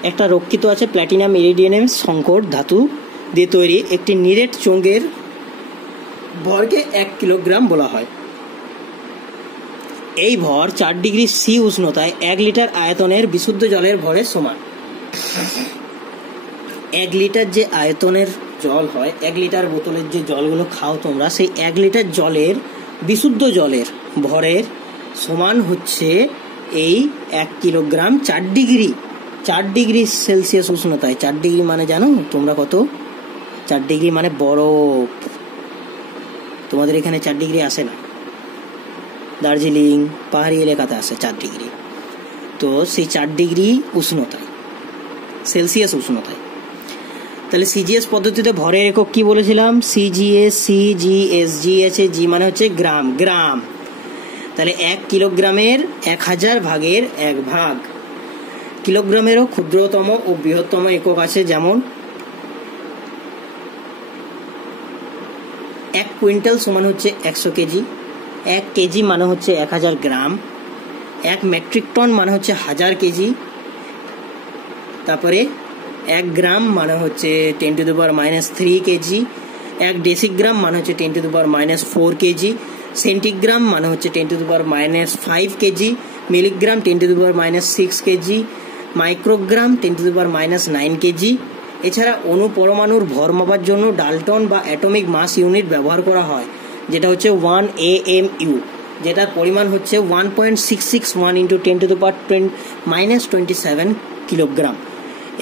একটা রক্ষিত আছে প্ল্যাটিনাম ইরিডিয়াম সংকর ধাতু দিয়ে তৈরি একটি নিরেট চোঙের ভরকে 1 কিলোগ্রাম বলা হয়। এই ভর 4 ডিগ্রি সি উষ্ণতায় 1 লিটার আয়তনের বিশুদ্ধ জলের ভরের সমান। 1 লিটার যে আয়তনের জল হয়, 1 লিটার বোতলের যে জলগুলো খাও তোমরা, সেই 1 লিটার জলের বিশুদ্ধ জলের ভরের সমান হচ্ছে এই 1 কিলোগ্রাম 4 ডিগ্রি সেলসিয়াস উষ্ণতায়। 4 ডিগ্রি মানে জানো তোমরা কত? 4 ডিগ্রি মানে বরফ। তোমাদের এখানে 4 ডিগ্রি আসে না, দার্জিলিং পাহাড়ি এলাকাতে আসে 4 ডিগ্রি। তো সেই 4 ডিগ্রি উষ্ণতায়, সেলসিয়াস উষ্ণতায়। তাহলে সিজিএস পদ্ধতিতে ভরের একক কি বলেছিলাম? সিজিএস, জি আছে, জি মানে হচ্ছে গ্রাম, গ্রাম। তাহলে 1 কিলোগ্রামের 1000 ভাগের 1 ভাগ। কিলোগ্রামেরও ক্ষুদ্রতম ও বৃহত্তম একক আছে, যেমন 1 কুইন্টাল সমান হচ্ছে 100 কেজি, 1 কেজি মানে হচ্ছে 1000 গ্রাম, 1 মেট্রিক টন মানে হচ্ছে 1000 কেজি, তারপরে 1 গ্রাম মানে হচ্ছে 10⁻³ কেজি, 1 ডেসিগ্রাম মানে হচ্ছে 10⁻⁴ কেজি, সেন্টিগ্রাম মানে হচ্ছে 10⁻⁵ KG, milligram 10⁻�6 KG, microgram 10⁻�৯ KG. এছাড়া অণু পরমাণুর ভর মাপার জন্য ডাল্টন বা অ্যাটমিক মাস ইউনিট ব্যবহার করা হয়, যেটা হচ্ছে 1 AMU, যেটার পরিমাণ হচ্ছে 1.661 ইন্টু 10⁻⁻27 কিলোগ্রাম।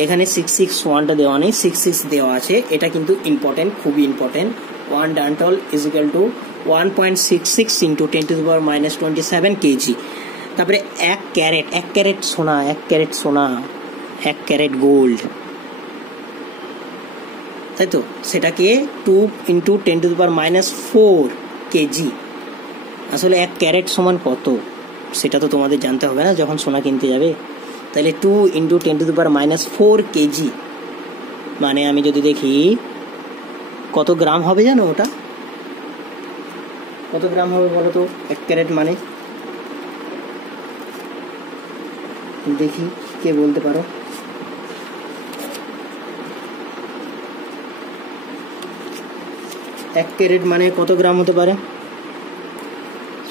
এখানে 661টা দেওয়া নেই, 66 দেওয়া আছে। এটা কিন্তু ইম্পর্টেন্ট, খুবই important. 1 dalton is equal to 1.66 into 10⁻⁻27 KG. তারপরে 1 ক্যারেট সোনা, 1 ক্যারেট সোনা, 1 ক্যারেট গোল্ড, তাই তো, সেটাকে 2 ইন্টু 10⁻⁴ কেজি। আসলে 1 ক্যারেট সমান কত সেটা তো তোমাদের জানতে হবে না যখন সোনা কিনতে যাবে। তাহলে 2 ইন্টু 10⁻⁴ কেজি মানে আমি যদি দেখি কত গ্রাম হবে জানো? ওটা কত গ্রাম হবে বলো তো? 1 ক্যারেট মানে দেখি কে বলতে পারো? এক ক্যারেট মানে কত গ্রাম হতে পারে?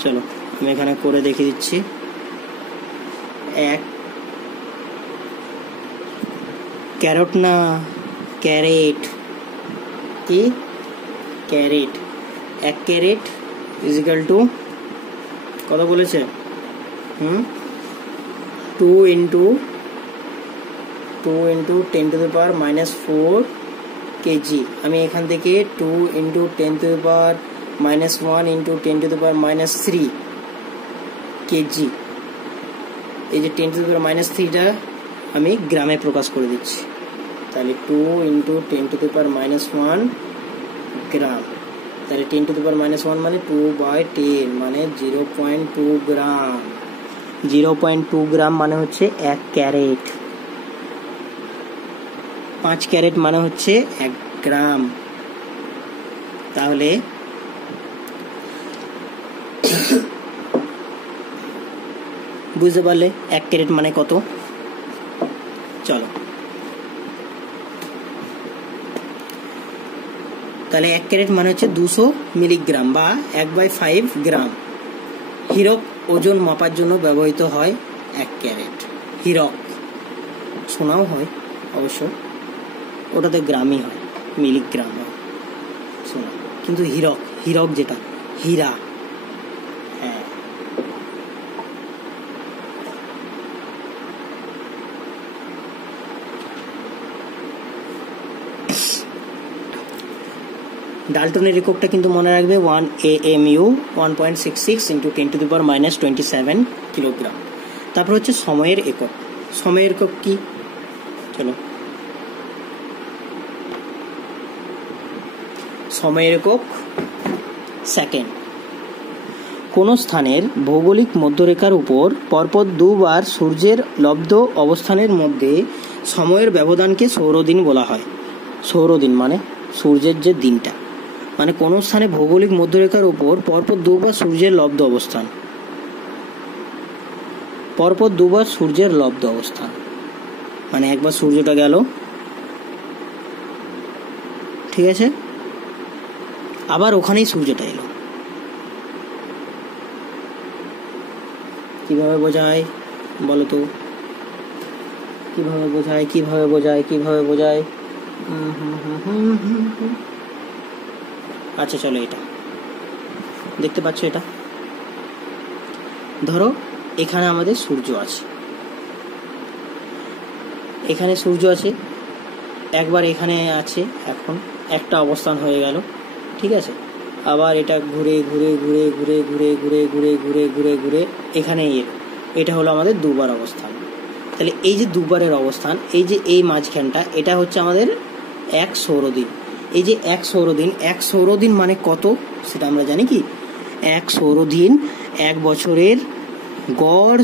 চলো আমি এখানে করে দেখিয়ে দিচ্ছি। 1 ক্যারট না, ক্যারেট, কি carat. 1 carat is equal to কত বলেছে? 2 ইন্টু 10⁻⁴ কেজি। আমি এখান থেকে 2 ইন্টু 10⁻⁻1 ইন্টু 10⁻³ কেজি, এই যে 10⁻³ আমি গ্রামে প্রকাশ করে দিচ্ছি। তাহলে 2 ইন্টু 10⁻⁻1 গ্রাম, তাহলে 10⁻⁻1 মানে 2/10 মানে 0.2 গ্রাম। 0.2 গ্রাম মানে হচ্ছে 1 ক্যারেট। 5 ক্যারেট মানে হচ্ছে 1 গ্রাম। তাহলে বুঝতে পারলে 1 ক্যারেট মানে কত? চলো তাহলে 1 ক্যারেট মানে হচ্ছে 200 মিলিগ্রাম বা 1/5 গ্রাম। হীরক ওজন মাপার জন্য ব্যবহৃত হয় 1 ক্যারেট। হীরক, সোনাও হয় অবশ্য, ওটাতে গ্রামই হয়, মিলিগ্রাম হয় সোনা। কিন্তু হীরক যেটা হীরা, হ্যাঁ ডাল্টনের এককটা কিন্তু মনে রাখবে 1 AMU 1.66 × 10⁻⁻27 কিলোগ্রাম। তারপর হচ্ছে সময়ের একক। সময়ের একক কি? চলো, সময়ের একক সেকেন্ড। কোন স্থানের ভৌগোলিক মধ্যরেখার উপর পরপর দুবার সূর্যের লব্ধ অবস্থানের মধ্যে সময়ের ব্যবধানকে সৌরদিন বলা হয়। সৌরদিন মানে সূর্যের যে দিনটা, মানে কোন স্থানে ভৌগোলিক মধ্যরেখার উপর পরপর দুবার সূর্যের লব্ধ অবস্থান, পরপর দুবার সূর্যের লব্ধ অবস্থান মানে একবার সূর্যটা গেল, ঠিক আছে, আবার ওখানেই সূর্যটা এলো। কিভাবে বোঝায় বলো তো? কিভাবে বোঝায়? আচ্ছা চলো, এটা দেখতে পাচ্ছ, এটা ধরো এখানে আমাদের সূর্য আছে, এখানে সূর্য আছে, একবার এখানে আছে, এখন একটা অবস্থান হয়ে গেল, ঠিক আছে, আবার এটা ঘুরে ঘুরে ঘুরে ঘুরে ঘুরে ঘুরে ঘুরে ঘুরে ঘুরে ঘুরে এখানে এলো, এটা হলো আমাদের দুবার অবস্থান। তাহলে এই যে দুবারের অবস্থান, এই যে এই মাঝখানটা, এটা হচ্ছে আমাদের এক সৌরদিন। এই যে এক সৌরদিন মানে কত সেটা আমরা জানি কি? এক সৌরদিন এক বছরের গড়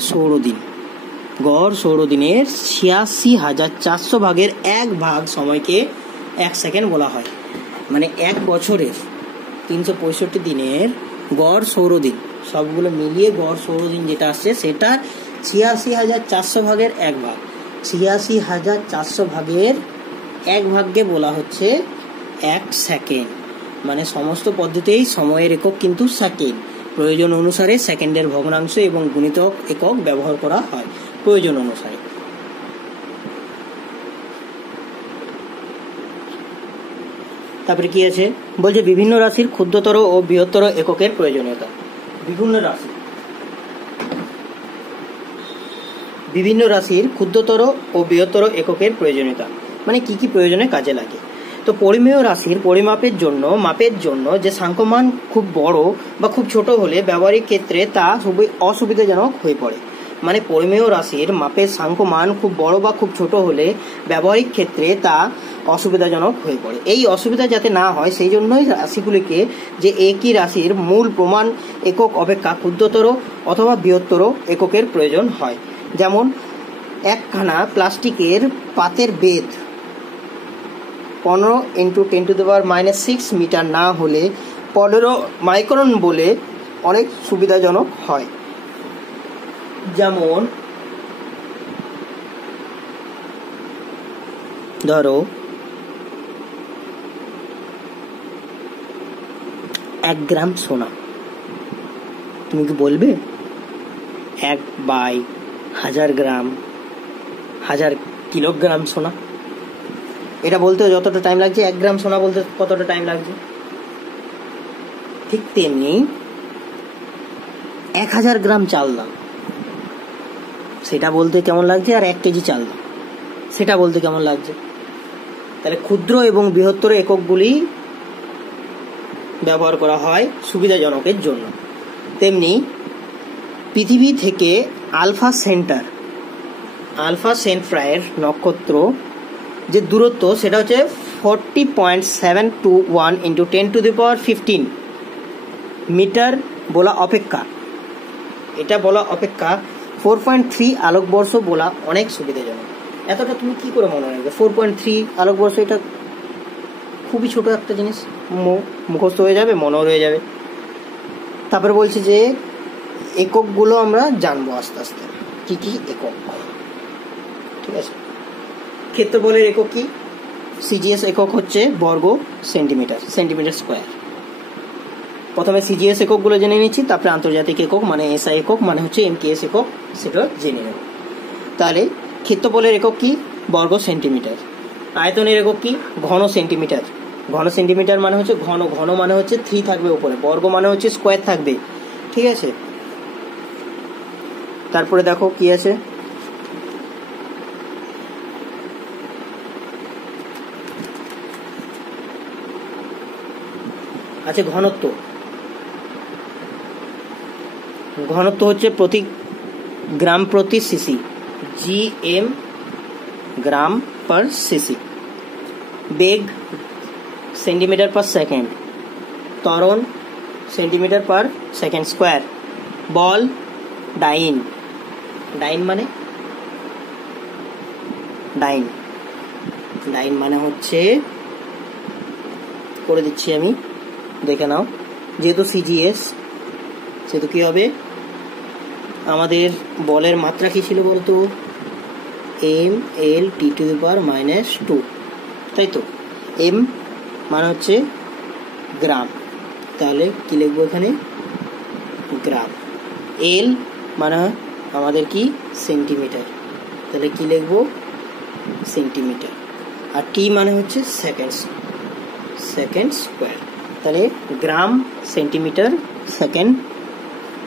সৌরদিনের ৮৬,৪০০ ভাগের ১ ভাগ সময়কে ১ সেকেন্ড বলা হয়। মানে এক বছরের ৩৬৫ দিনের গড় সৌরদিন, সবগুলো মিলিয়ে গড় সৌরদিন যেটা আসছে সেটা ৮৬,৪০০ ভাগের ১ ভাগ। ৮৬,৪০০ ভাগের ১ ভাগকে বলা হচ্ছে ১ সেকেন্ড। মানে সমস্ত পদ্ধতিতেই সময়ের একক কিন্তু সেকেন্ড। প্রয়োজন অনুসারে সেকেন্ডের ভগ্নাংশ এবং গুণিতক একক ব্যবহার করা হয় প্রয়োজন অনুসারে। তারপরে কি আছে বলছে, বিভিন্ন রাশির ক্ষুদ্রতর ও বৃহত্তর এককের প্রয়োজনীয়তা। বিভিন্ন রাশির ক্ষুদ্রতর ও বৃহত্তর এককের প্রয়োজনীয়তা মানে কি কি প্রয়োজনে কাজে লাগে। তো পরিমেয় রাশির মাপের জন্য যে সাংখ্যমান খুব বড় বা খুব ছোট হলে ব্যবহারিক ক্ষেত্রে তা অসুবিধাজনক হয়ে পড়ে। মানে পরিমেয় রাশির মাপের সাংখ্যমান খুব বড় বা খুব ছোট হলে ব্যবহারিক ক্ষেত্রে তা অসুবিধাজনক হয়ে পড়ে। এই অসুবিধা যাতে না হয় সেই জন্যই রাশিগুলিকে যে একই রাশির মূল প্রমাণ একক অপেক্ষা ক্ষুদ্রতর অথবা বৃহত্তর এককের প্রয়োজন হয়। যেমন একখানা প্লাস্টিকের পাতের বেদ 15 × 10⁻⁻6 মিটার না হলে 15 মাইক্রন বলে অনেক সুবিধাজনক হয়। যেমন ধরো 1 গ্রাম সোনা, তুমি কি বলবে 1/1000 গ্রাম 1000 কিলোগ্রাম সোনা? এটা বলতে যতটা টাইম লাগছে 1 গ্রাম সোনা বলতে কতটা টাইম লাগছে? ঠিক তেমনি 1000 গ্রাম চাল দাম, সেটা বলতে কেমন লাগছে, আর 1 কেজি চাল দাম সেটা বলতে কেমন লাগছে। তাহলে ক্ষুদ্র এবং বৃহত্তর এককগুলি ব্যবহার করা হয় সুবিধাজনকের জন্য। তেমনি পৃথিবী থেকে আলফা সেন্ট্রায়ের নক্ষত্র যে দূরত্ব সেটা হচ্ছে 40.721 × 10⁻15 মিটার বলা অপেক্ষা 4.3 আলোকবর্ষ বলা অনেক সুবিধাজনক। এতটা তুমি কি করে মনে রাখবে? 4.3 আলোকবর্ষ, এটা খুবই ছোট একটা জিনিস, মুখস্থ হয়ে যাবে, মনেও রয়ে যাবে। তারপরে বলছি যে এককগুলো আমরা জানবো আস্তে আস্তে, কি কি একক, ঠিক আছে। ক্ষেত্রফলের একক কি? সিজিএস একক হচ্ছে বর্গ সেন্টিমিটার স্কোয়ার। প্রথমে সিজিএস এককগুলো জেনে নিচ্ছি, তারপরে আন্তর্জাতিক একক মানে এসআই একক মানে হচ্ছে এমকেএস একক, সেটা জেনে নেব। তাহলে ক্ষেত্রফলের একক কি? বর্গ সেন্টিমিটার। আয়তনের একক কি? ঘন সেন্টিমিটার। ঘন সেন্টিমিটার মানে হচ্ছে ঘন, ঘন মানে হচ্ছে 3 থাকবে উপরে, বর্গ মানে হচ্ছে স্কোয়ার থাকবে, ঠিক আছে। তারপরে দেখো কি আছে, আছে ঘনত্ব। ঘনত্ব হচ্ছে প্রতি গ্রাম প্রতি সিসি, GM গ্রাম পার সিসি। বেগ সেন্টিমিটার পার সেকেন্ড, ত্বরণ সেন্টিমিটার পার সেকেন্ড স্কোয়ার। বল ডাইন, ডাইন মানে ডাইন, ডাইন মানে হচ্ছে, করে দিচ্ছি আমি, দেখে নাও। যেহেতু সিজিএস সেহেতু কি হবে, আমাদের বলের মাত্রা কি ছিল বলতো, mL/T⁻², তাই তো। এম মানে হচ্ছে গ্রাম, তাহলে কি লিখবো এখানে, গ্রাম। এল মানে আমাদের কি, সেন্টিমিটার, তাহলে কি লিখবো, সেন্টিমিটার। আর টি মানে হচ্ছে সেকেন্ড, সেকেন্ড স্কোয়ার, তাহলে গ্রাম centimetre second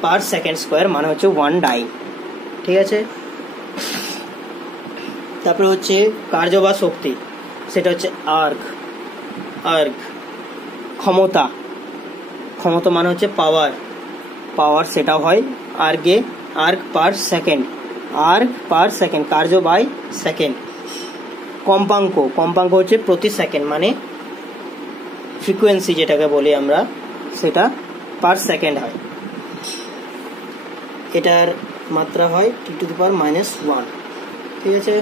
per second square মানে হচ্ছে 1 ডাইন, ঠিক আছে। তারপরে হচ্ছে কার্য বা শক্তি, সেটা হচ্ছে আর্গ, আর্গ। ক্ষমতা, ক্ষমতা মানে হচ্ছে পাওয়ার, পাওয়ার সেটাও হয় আর্গে, erg per second, erg per second, কার্য বাই সেকেন্ড। কম্পাঙ্ক, কম্পাঙ্ক হচ্ছে প্রতি সেকেন্ড, মানে ফ্রিকোয়েন্সি যেটাকে বলি আমরা, সেটা পার সেকেন্ড হয়। এটার মাত্রা হয় T⁻⁻1, ঠিক আছে।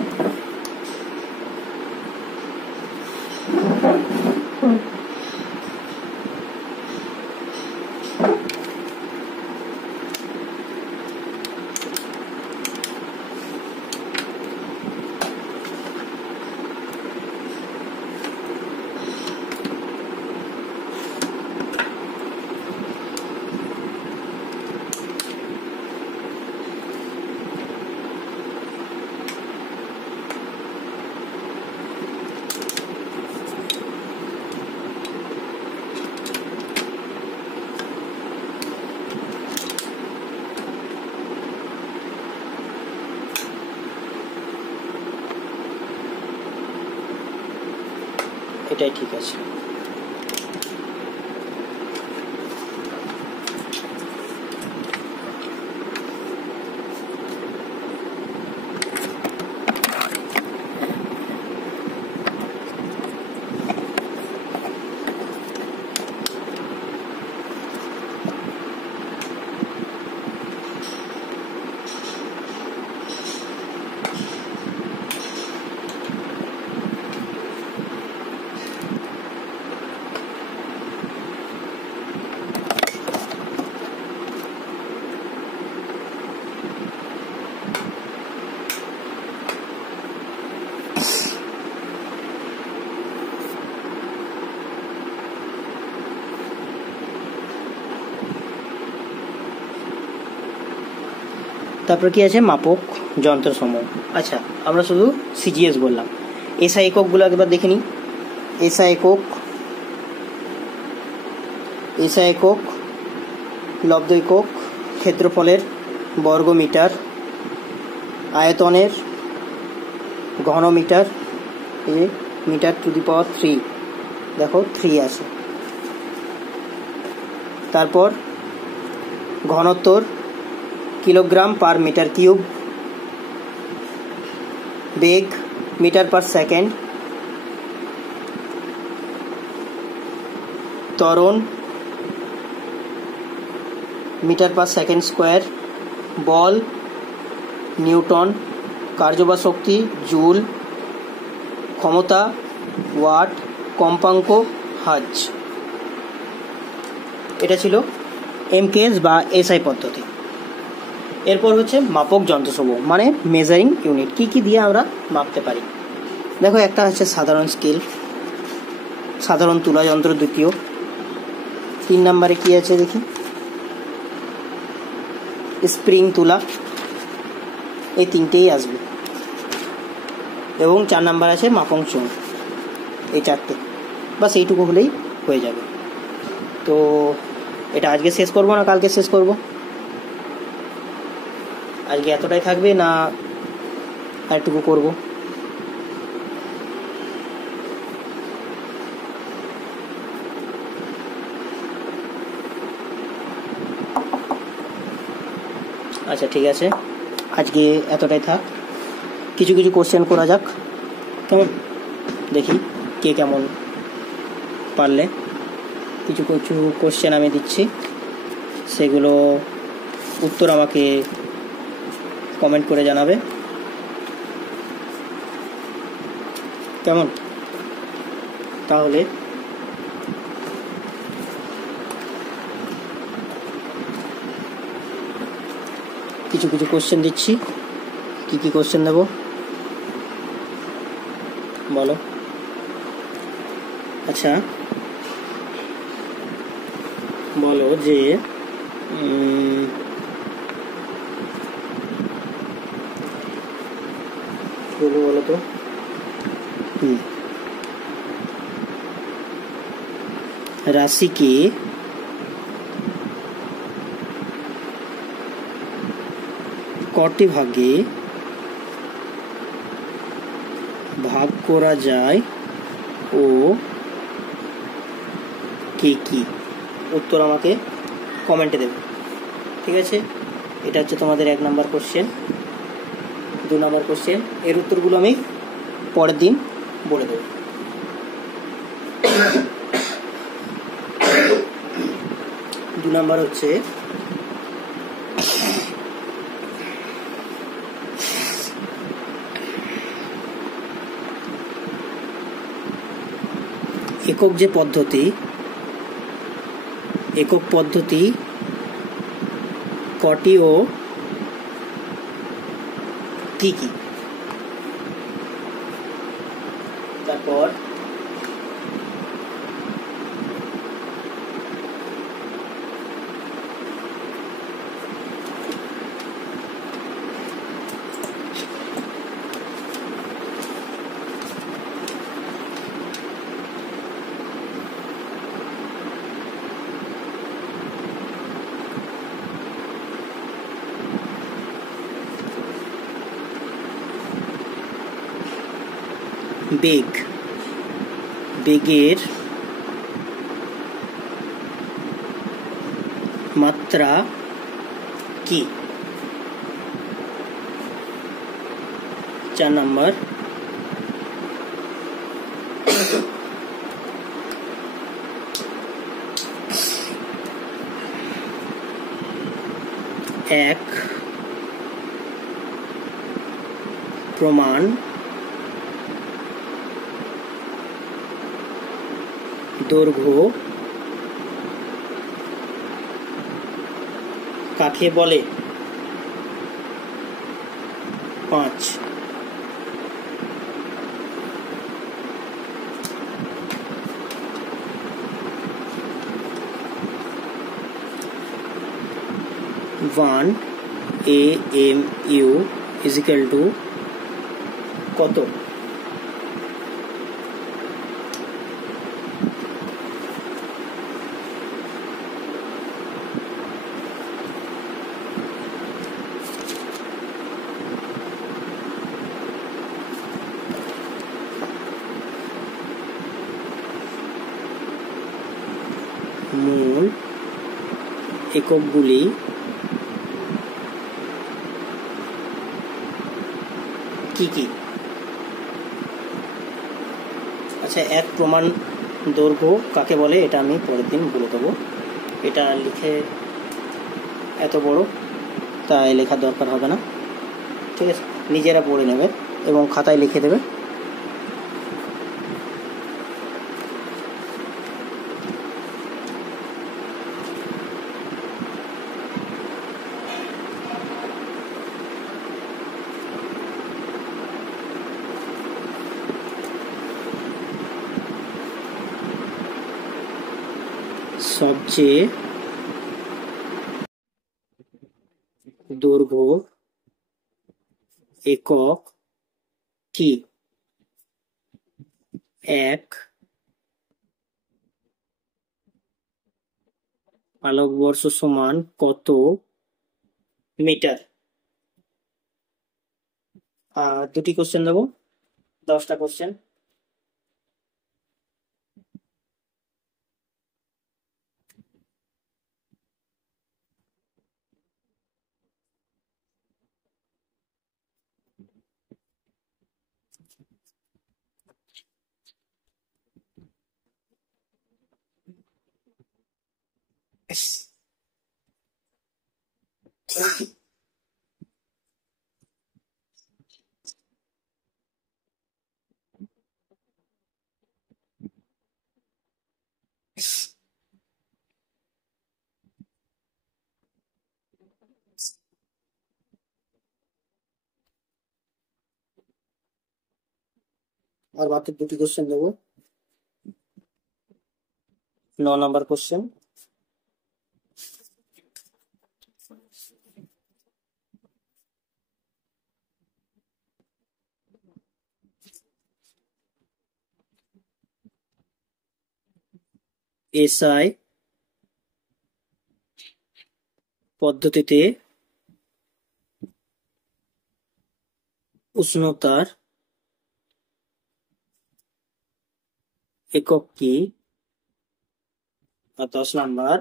এটাই ঠিক আছে। তারপর কি আছে, মাপক যন্ত্রসমূহ। আচ্ছা, আমরা শুধু সিজিএস বললাম, এসআই এককগুলো একবার দেখে নিই। এসআই একক, এসআই একক, লব্ধ একক, ক্ষেত্রফলের বর্গমিটার, আয়তনের ঘনমিটার, এই মিটার⁻3, দেখো 3 আছে। তারপর ঘনত্বর কিলোগ্রাম পার মিটার কিউব, বেগ মিটার পার সেকেন্ড, ত্বরণ মিটার পার সেকেন্ড স্কোয়ার, বল নিউটন, কার্য বা শক্তি জুল, ক্ষমতা ওয়াট, কম্পাঙ্ক হার্জ। এটা ছিল এমকেএস বা এসআই পদ্ধতি। এরপর হচ্ছে মাপক যন্ত্রসমূহ, মানে মেজারিং ইউনিট, কি কি দিয়ে আমরা মাপতে পারি। দেখো, একটা হচ্ছে সাধারণ স্কেল, সাধারণ তুলা যন্ত্র দ্বিতীয়। 3 নম্বরে কি আছে দেখি, স্প্রিং তুলা, এই 3টেই আসবে। এবং 4 নাম্বার আছে মাপক চুন। এই চারটে, বাস এইটুকু হলেই হয়ে যাবে। তো এটা আজকে শেষ করব না কালকে শেষ করব? আজকে এতটাই থাকবে না আরেকটুকু করব? আচ্ছা ঠিক আছে, আজকে এতটাই থাক। কিছু কিছু কোশ্চেন করা যাক, কেমন? দেখি কে কেমন পারলে। কিছু কিছু কোশ্চেন আমি দিচ্ছি, সেগুলো উত্তর আমাকে কমেন্ট করে জানাবে, কেমন? তাহলে কিছু কিছু কোশ্চেন দিচ্ছি। কি কি কোশ্চেন দেব বলো? আচ্ছা বলো যে বলো তো। রাশি के কটি ভাগে ভাগ করা যায় ও কে কি? উত্তর আমাকে কমেন্টে দেবে, ঠিক আছে? এটা হচ্ছে তোমাদের 1 নম্বর কোশ্চেন। 2 নম্বর কোশ্চেন, এর উত্তরগুলো আমি পরের দিন বলে দেবো। দু নম্বর হচ্ছে একক যে পদ্ধতি, একক পদ্ধতি কটি ও কি কি? তারপর বেগ, বেগের মাত্রা কি? 4 নম্বর এক প্রমাণ দৈর্ঘ্য কাকে বলে? 5 1 AMU = কত? মূল এককগুলি কি কি? আচ্ছা, এক প্রমাণ দৈর্ঘ্য কাকে বলে এটা আমি পরের দিন বলে দেবো। এটা লিখে এত বড় তাই লেখার দরকার হবে না, ঠিক আছে? নিজেরা পড়ে নেবে এবং খাতায় লিখে দেবে। সবচেয়ে দৈর্ঘ্য একক কি? 1 আলোকবর্ষ সমান কত মিটার? দুটি কোশ্চেন দেবো, 10টা কোশ্চেন। আর মাত্র দুটি কোশ্চেন দেবো, 9 নম্বর কোশ্চেন। এসআই পদ্ধতিতে উষ্ণতার একক কি? 10 নম্বর।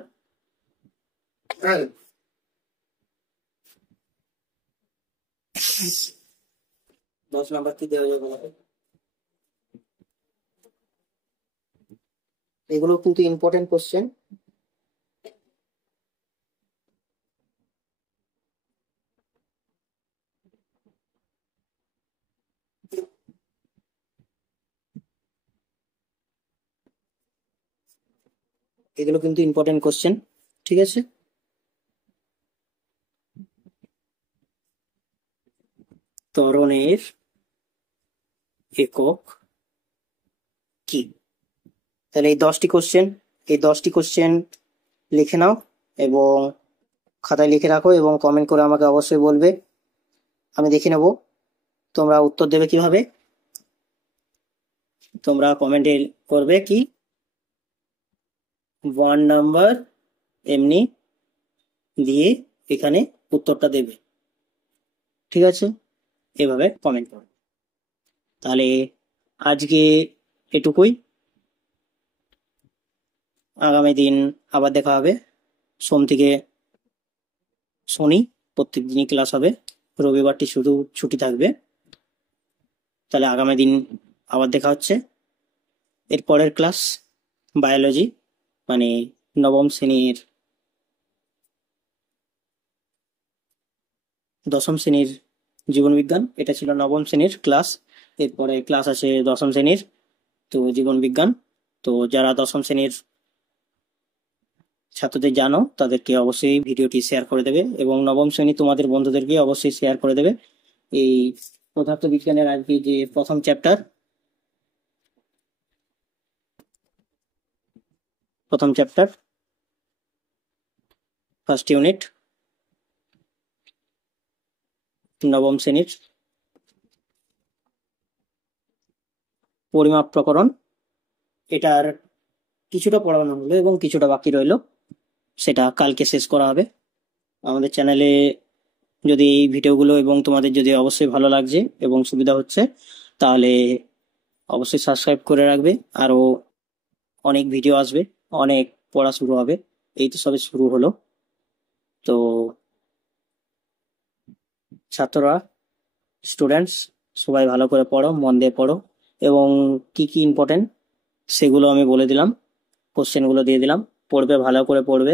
10 নম্বর কি দেওয়া যাবে? এগুলো কিন্তু ইম্পর্টেন্ট কোশ্চেন। এগুলো কিন্তু ইম্পর্টেন্ট কোশ্চেন, ঠিক আছে? ত্বরণের একক কি? তাহলে এই 10টি কোশ্চেন লিখে নাও এবং খাতায় লিখে রাখো এবং কমেন্ট করে আমাকে অবশ্যই বলবে, আমি দেখে নেব তোমরা উত্তর দেবে কিভাবে। তোমরা কমেন্টে করবে কি 1 নাম্বার এমনি দিয়ে এখানে উত্তরটা দেবে, ঠিক আছে? এভাবে কমেন্ট করো। তাহলে আজকে এটুকুই, আগামী দিন আবার দেখা হবে। সোম থেকে শনি প্রত্যেক দিনই ক্লাস হবে, রবিবারটি শুধু ছুটি থাকবে। তাহলে আগামী দিন আবার দেখা হচ্ছে। এর পরের ক্লাস বায়োলজি, মানে নবম শ্রেণীর, দশম শ্রেণীর জীবনবিজ্ঞান। এটা ছিল নবম শ্রেণীর ক্লাস। এরপরে ক্লাস আছে দশম শ্রেণীর, তো জীবনবিজ্ঞান। তো যারা দশম শ্রেণীর ছাত্রদের জানো তাদেরকে অবশ্যই ভিডিওটি শেয়ার করে দেবে এবং নবম শ্রেণী তোমাদের বন্ধুদেরকে অবশ্যই শেয়ার করে দেবে। এই পদার্থবিজ্ঞানের আজকে যে প্রথম চ্যাপ্টার ফার্স্ট ইউনিট, নবম শ্রেণীর পরিমাপ প্রকরণ, এটার কিছুটা পড়ানো হলো এবং কিছুটা বাকি রইল, সেটা কালকে শেষ করা হবে। আমাদের চ্যানেলে যদি এই ভিডিওগুলো এবং তোমাদের যদি অবশ্যই ভালো লাগছে এবং সুবিধা হচ্ছে, তাহলে অবশ্যই সাবস্ক্রাইব করে রাখবে। আরও অনেক ভিডিও আসবে, অনেক পড়া শুরু হবে। এই তো সবে শুরু হলো। তো ছাত্ররা, স্টুডেন্টস সবাই ভালো করে পড়ো, মন দিয়ে পড়ো এবং কি কি ইম্পর্টেন্ট সেগুলো আমি বলে দিলাম, কোশ্চেনগুলো দিয়ে দিলাম, পড়বে, ভালো করে পড়বে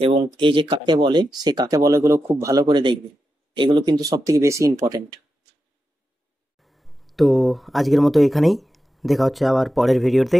এবং এই যে কাকে বলে সে কাকে বলে গুলো খুব ভালো করে দেখবে, এগুলো কিন্তু সব থেকে বেশি ইম্পর্টেন্ট। তো আজকের মতো এখানেই, দেখা হচ্ছে আবার পরের ভিডিওতে।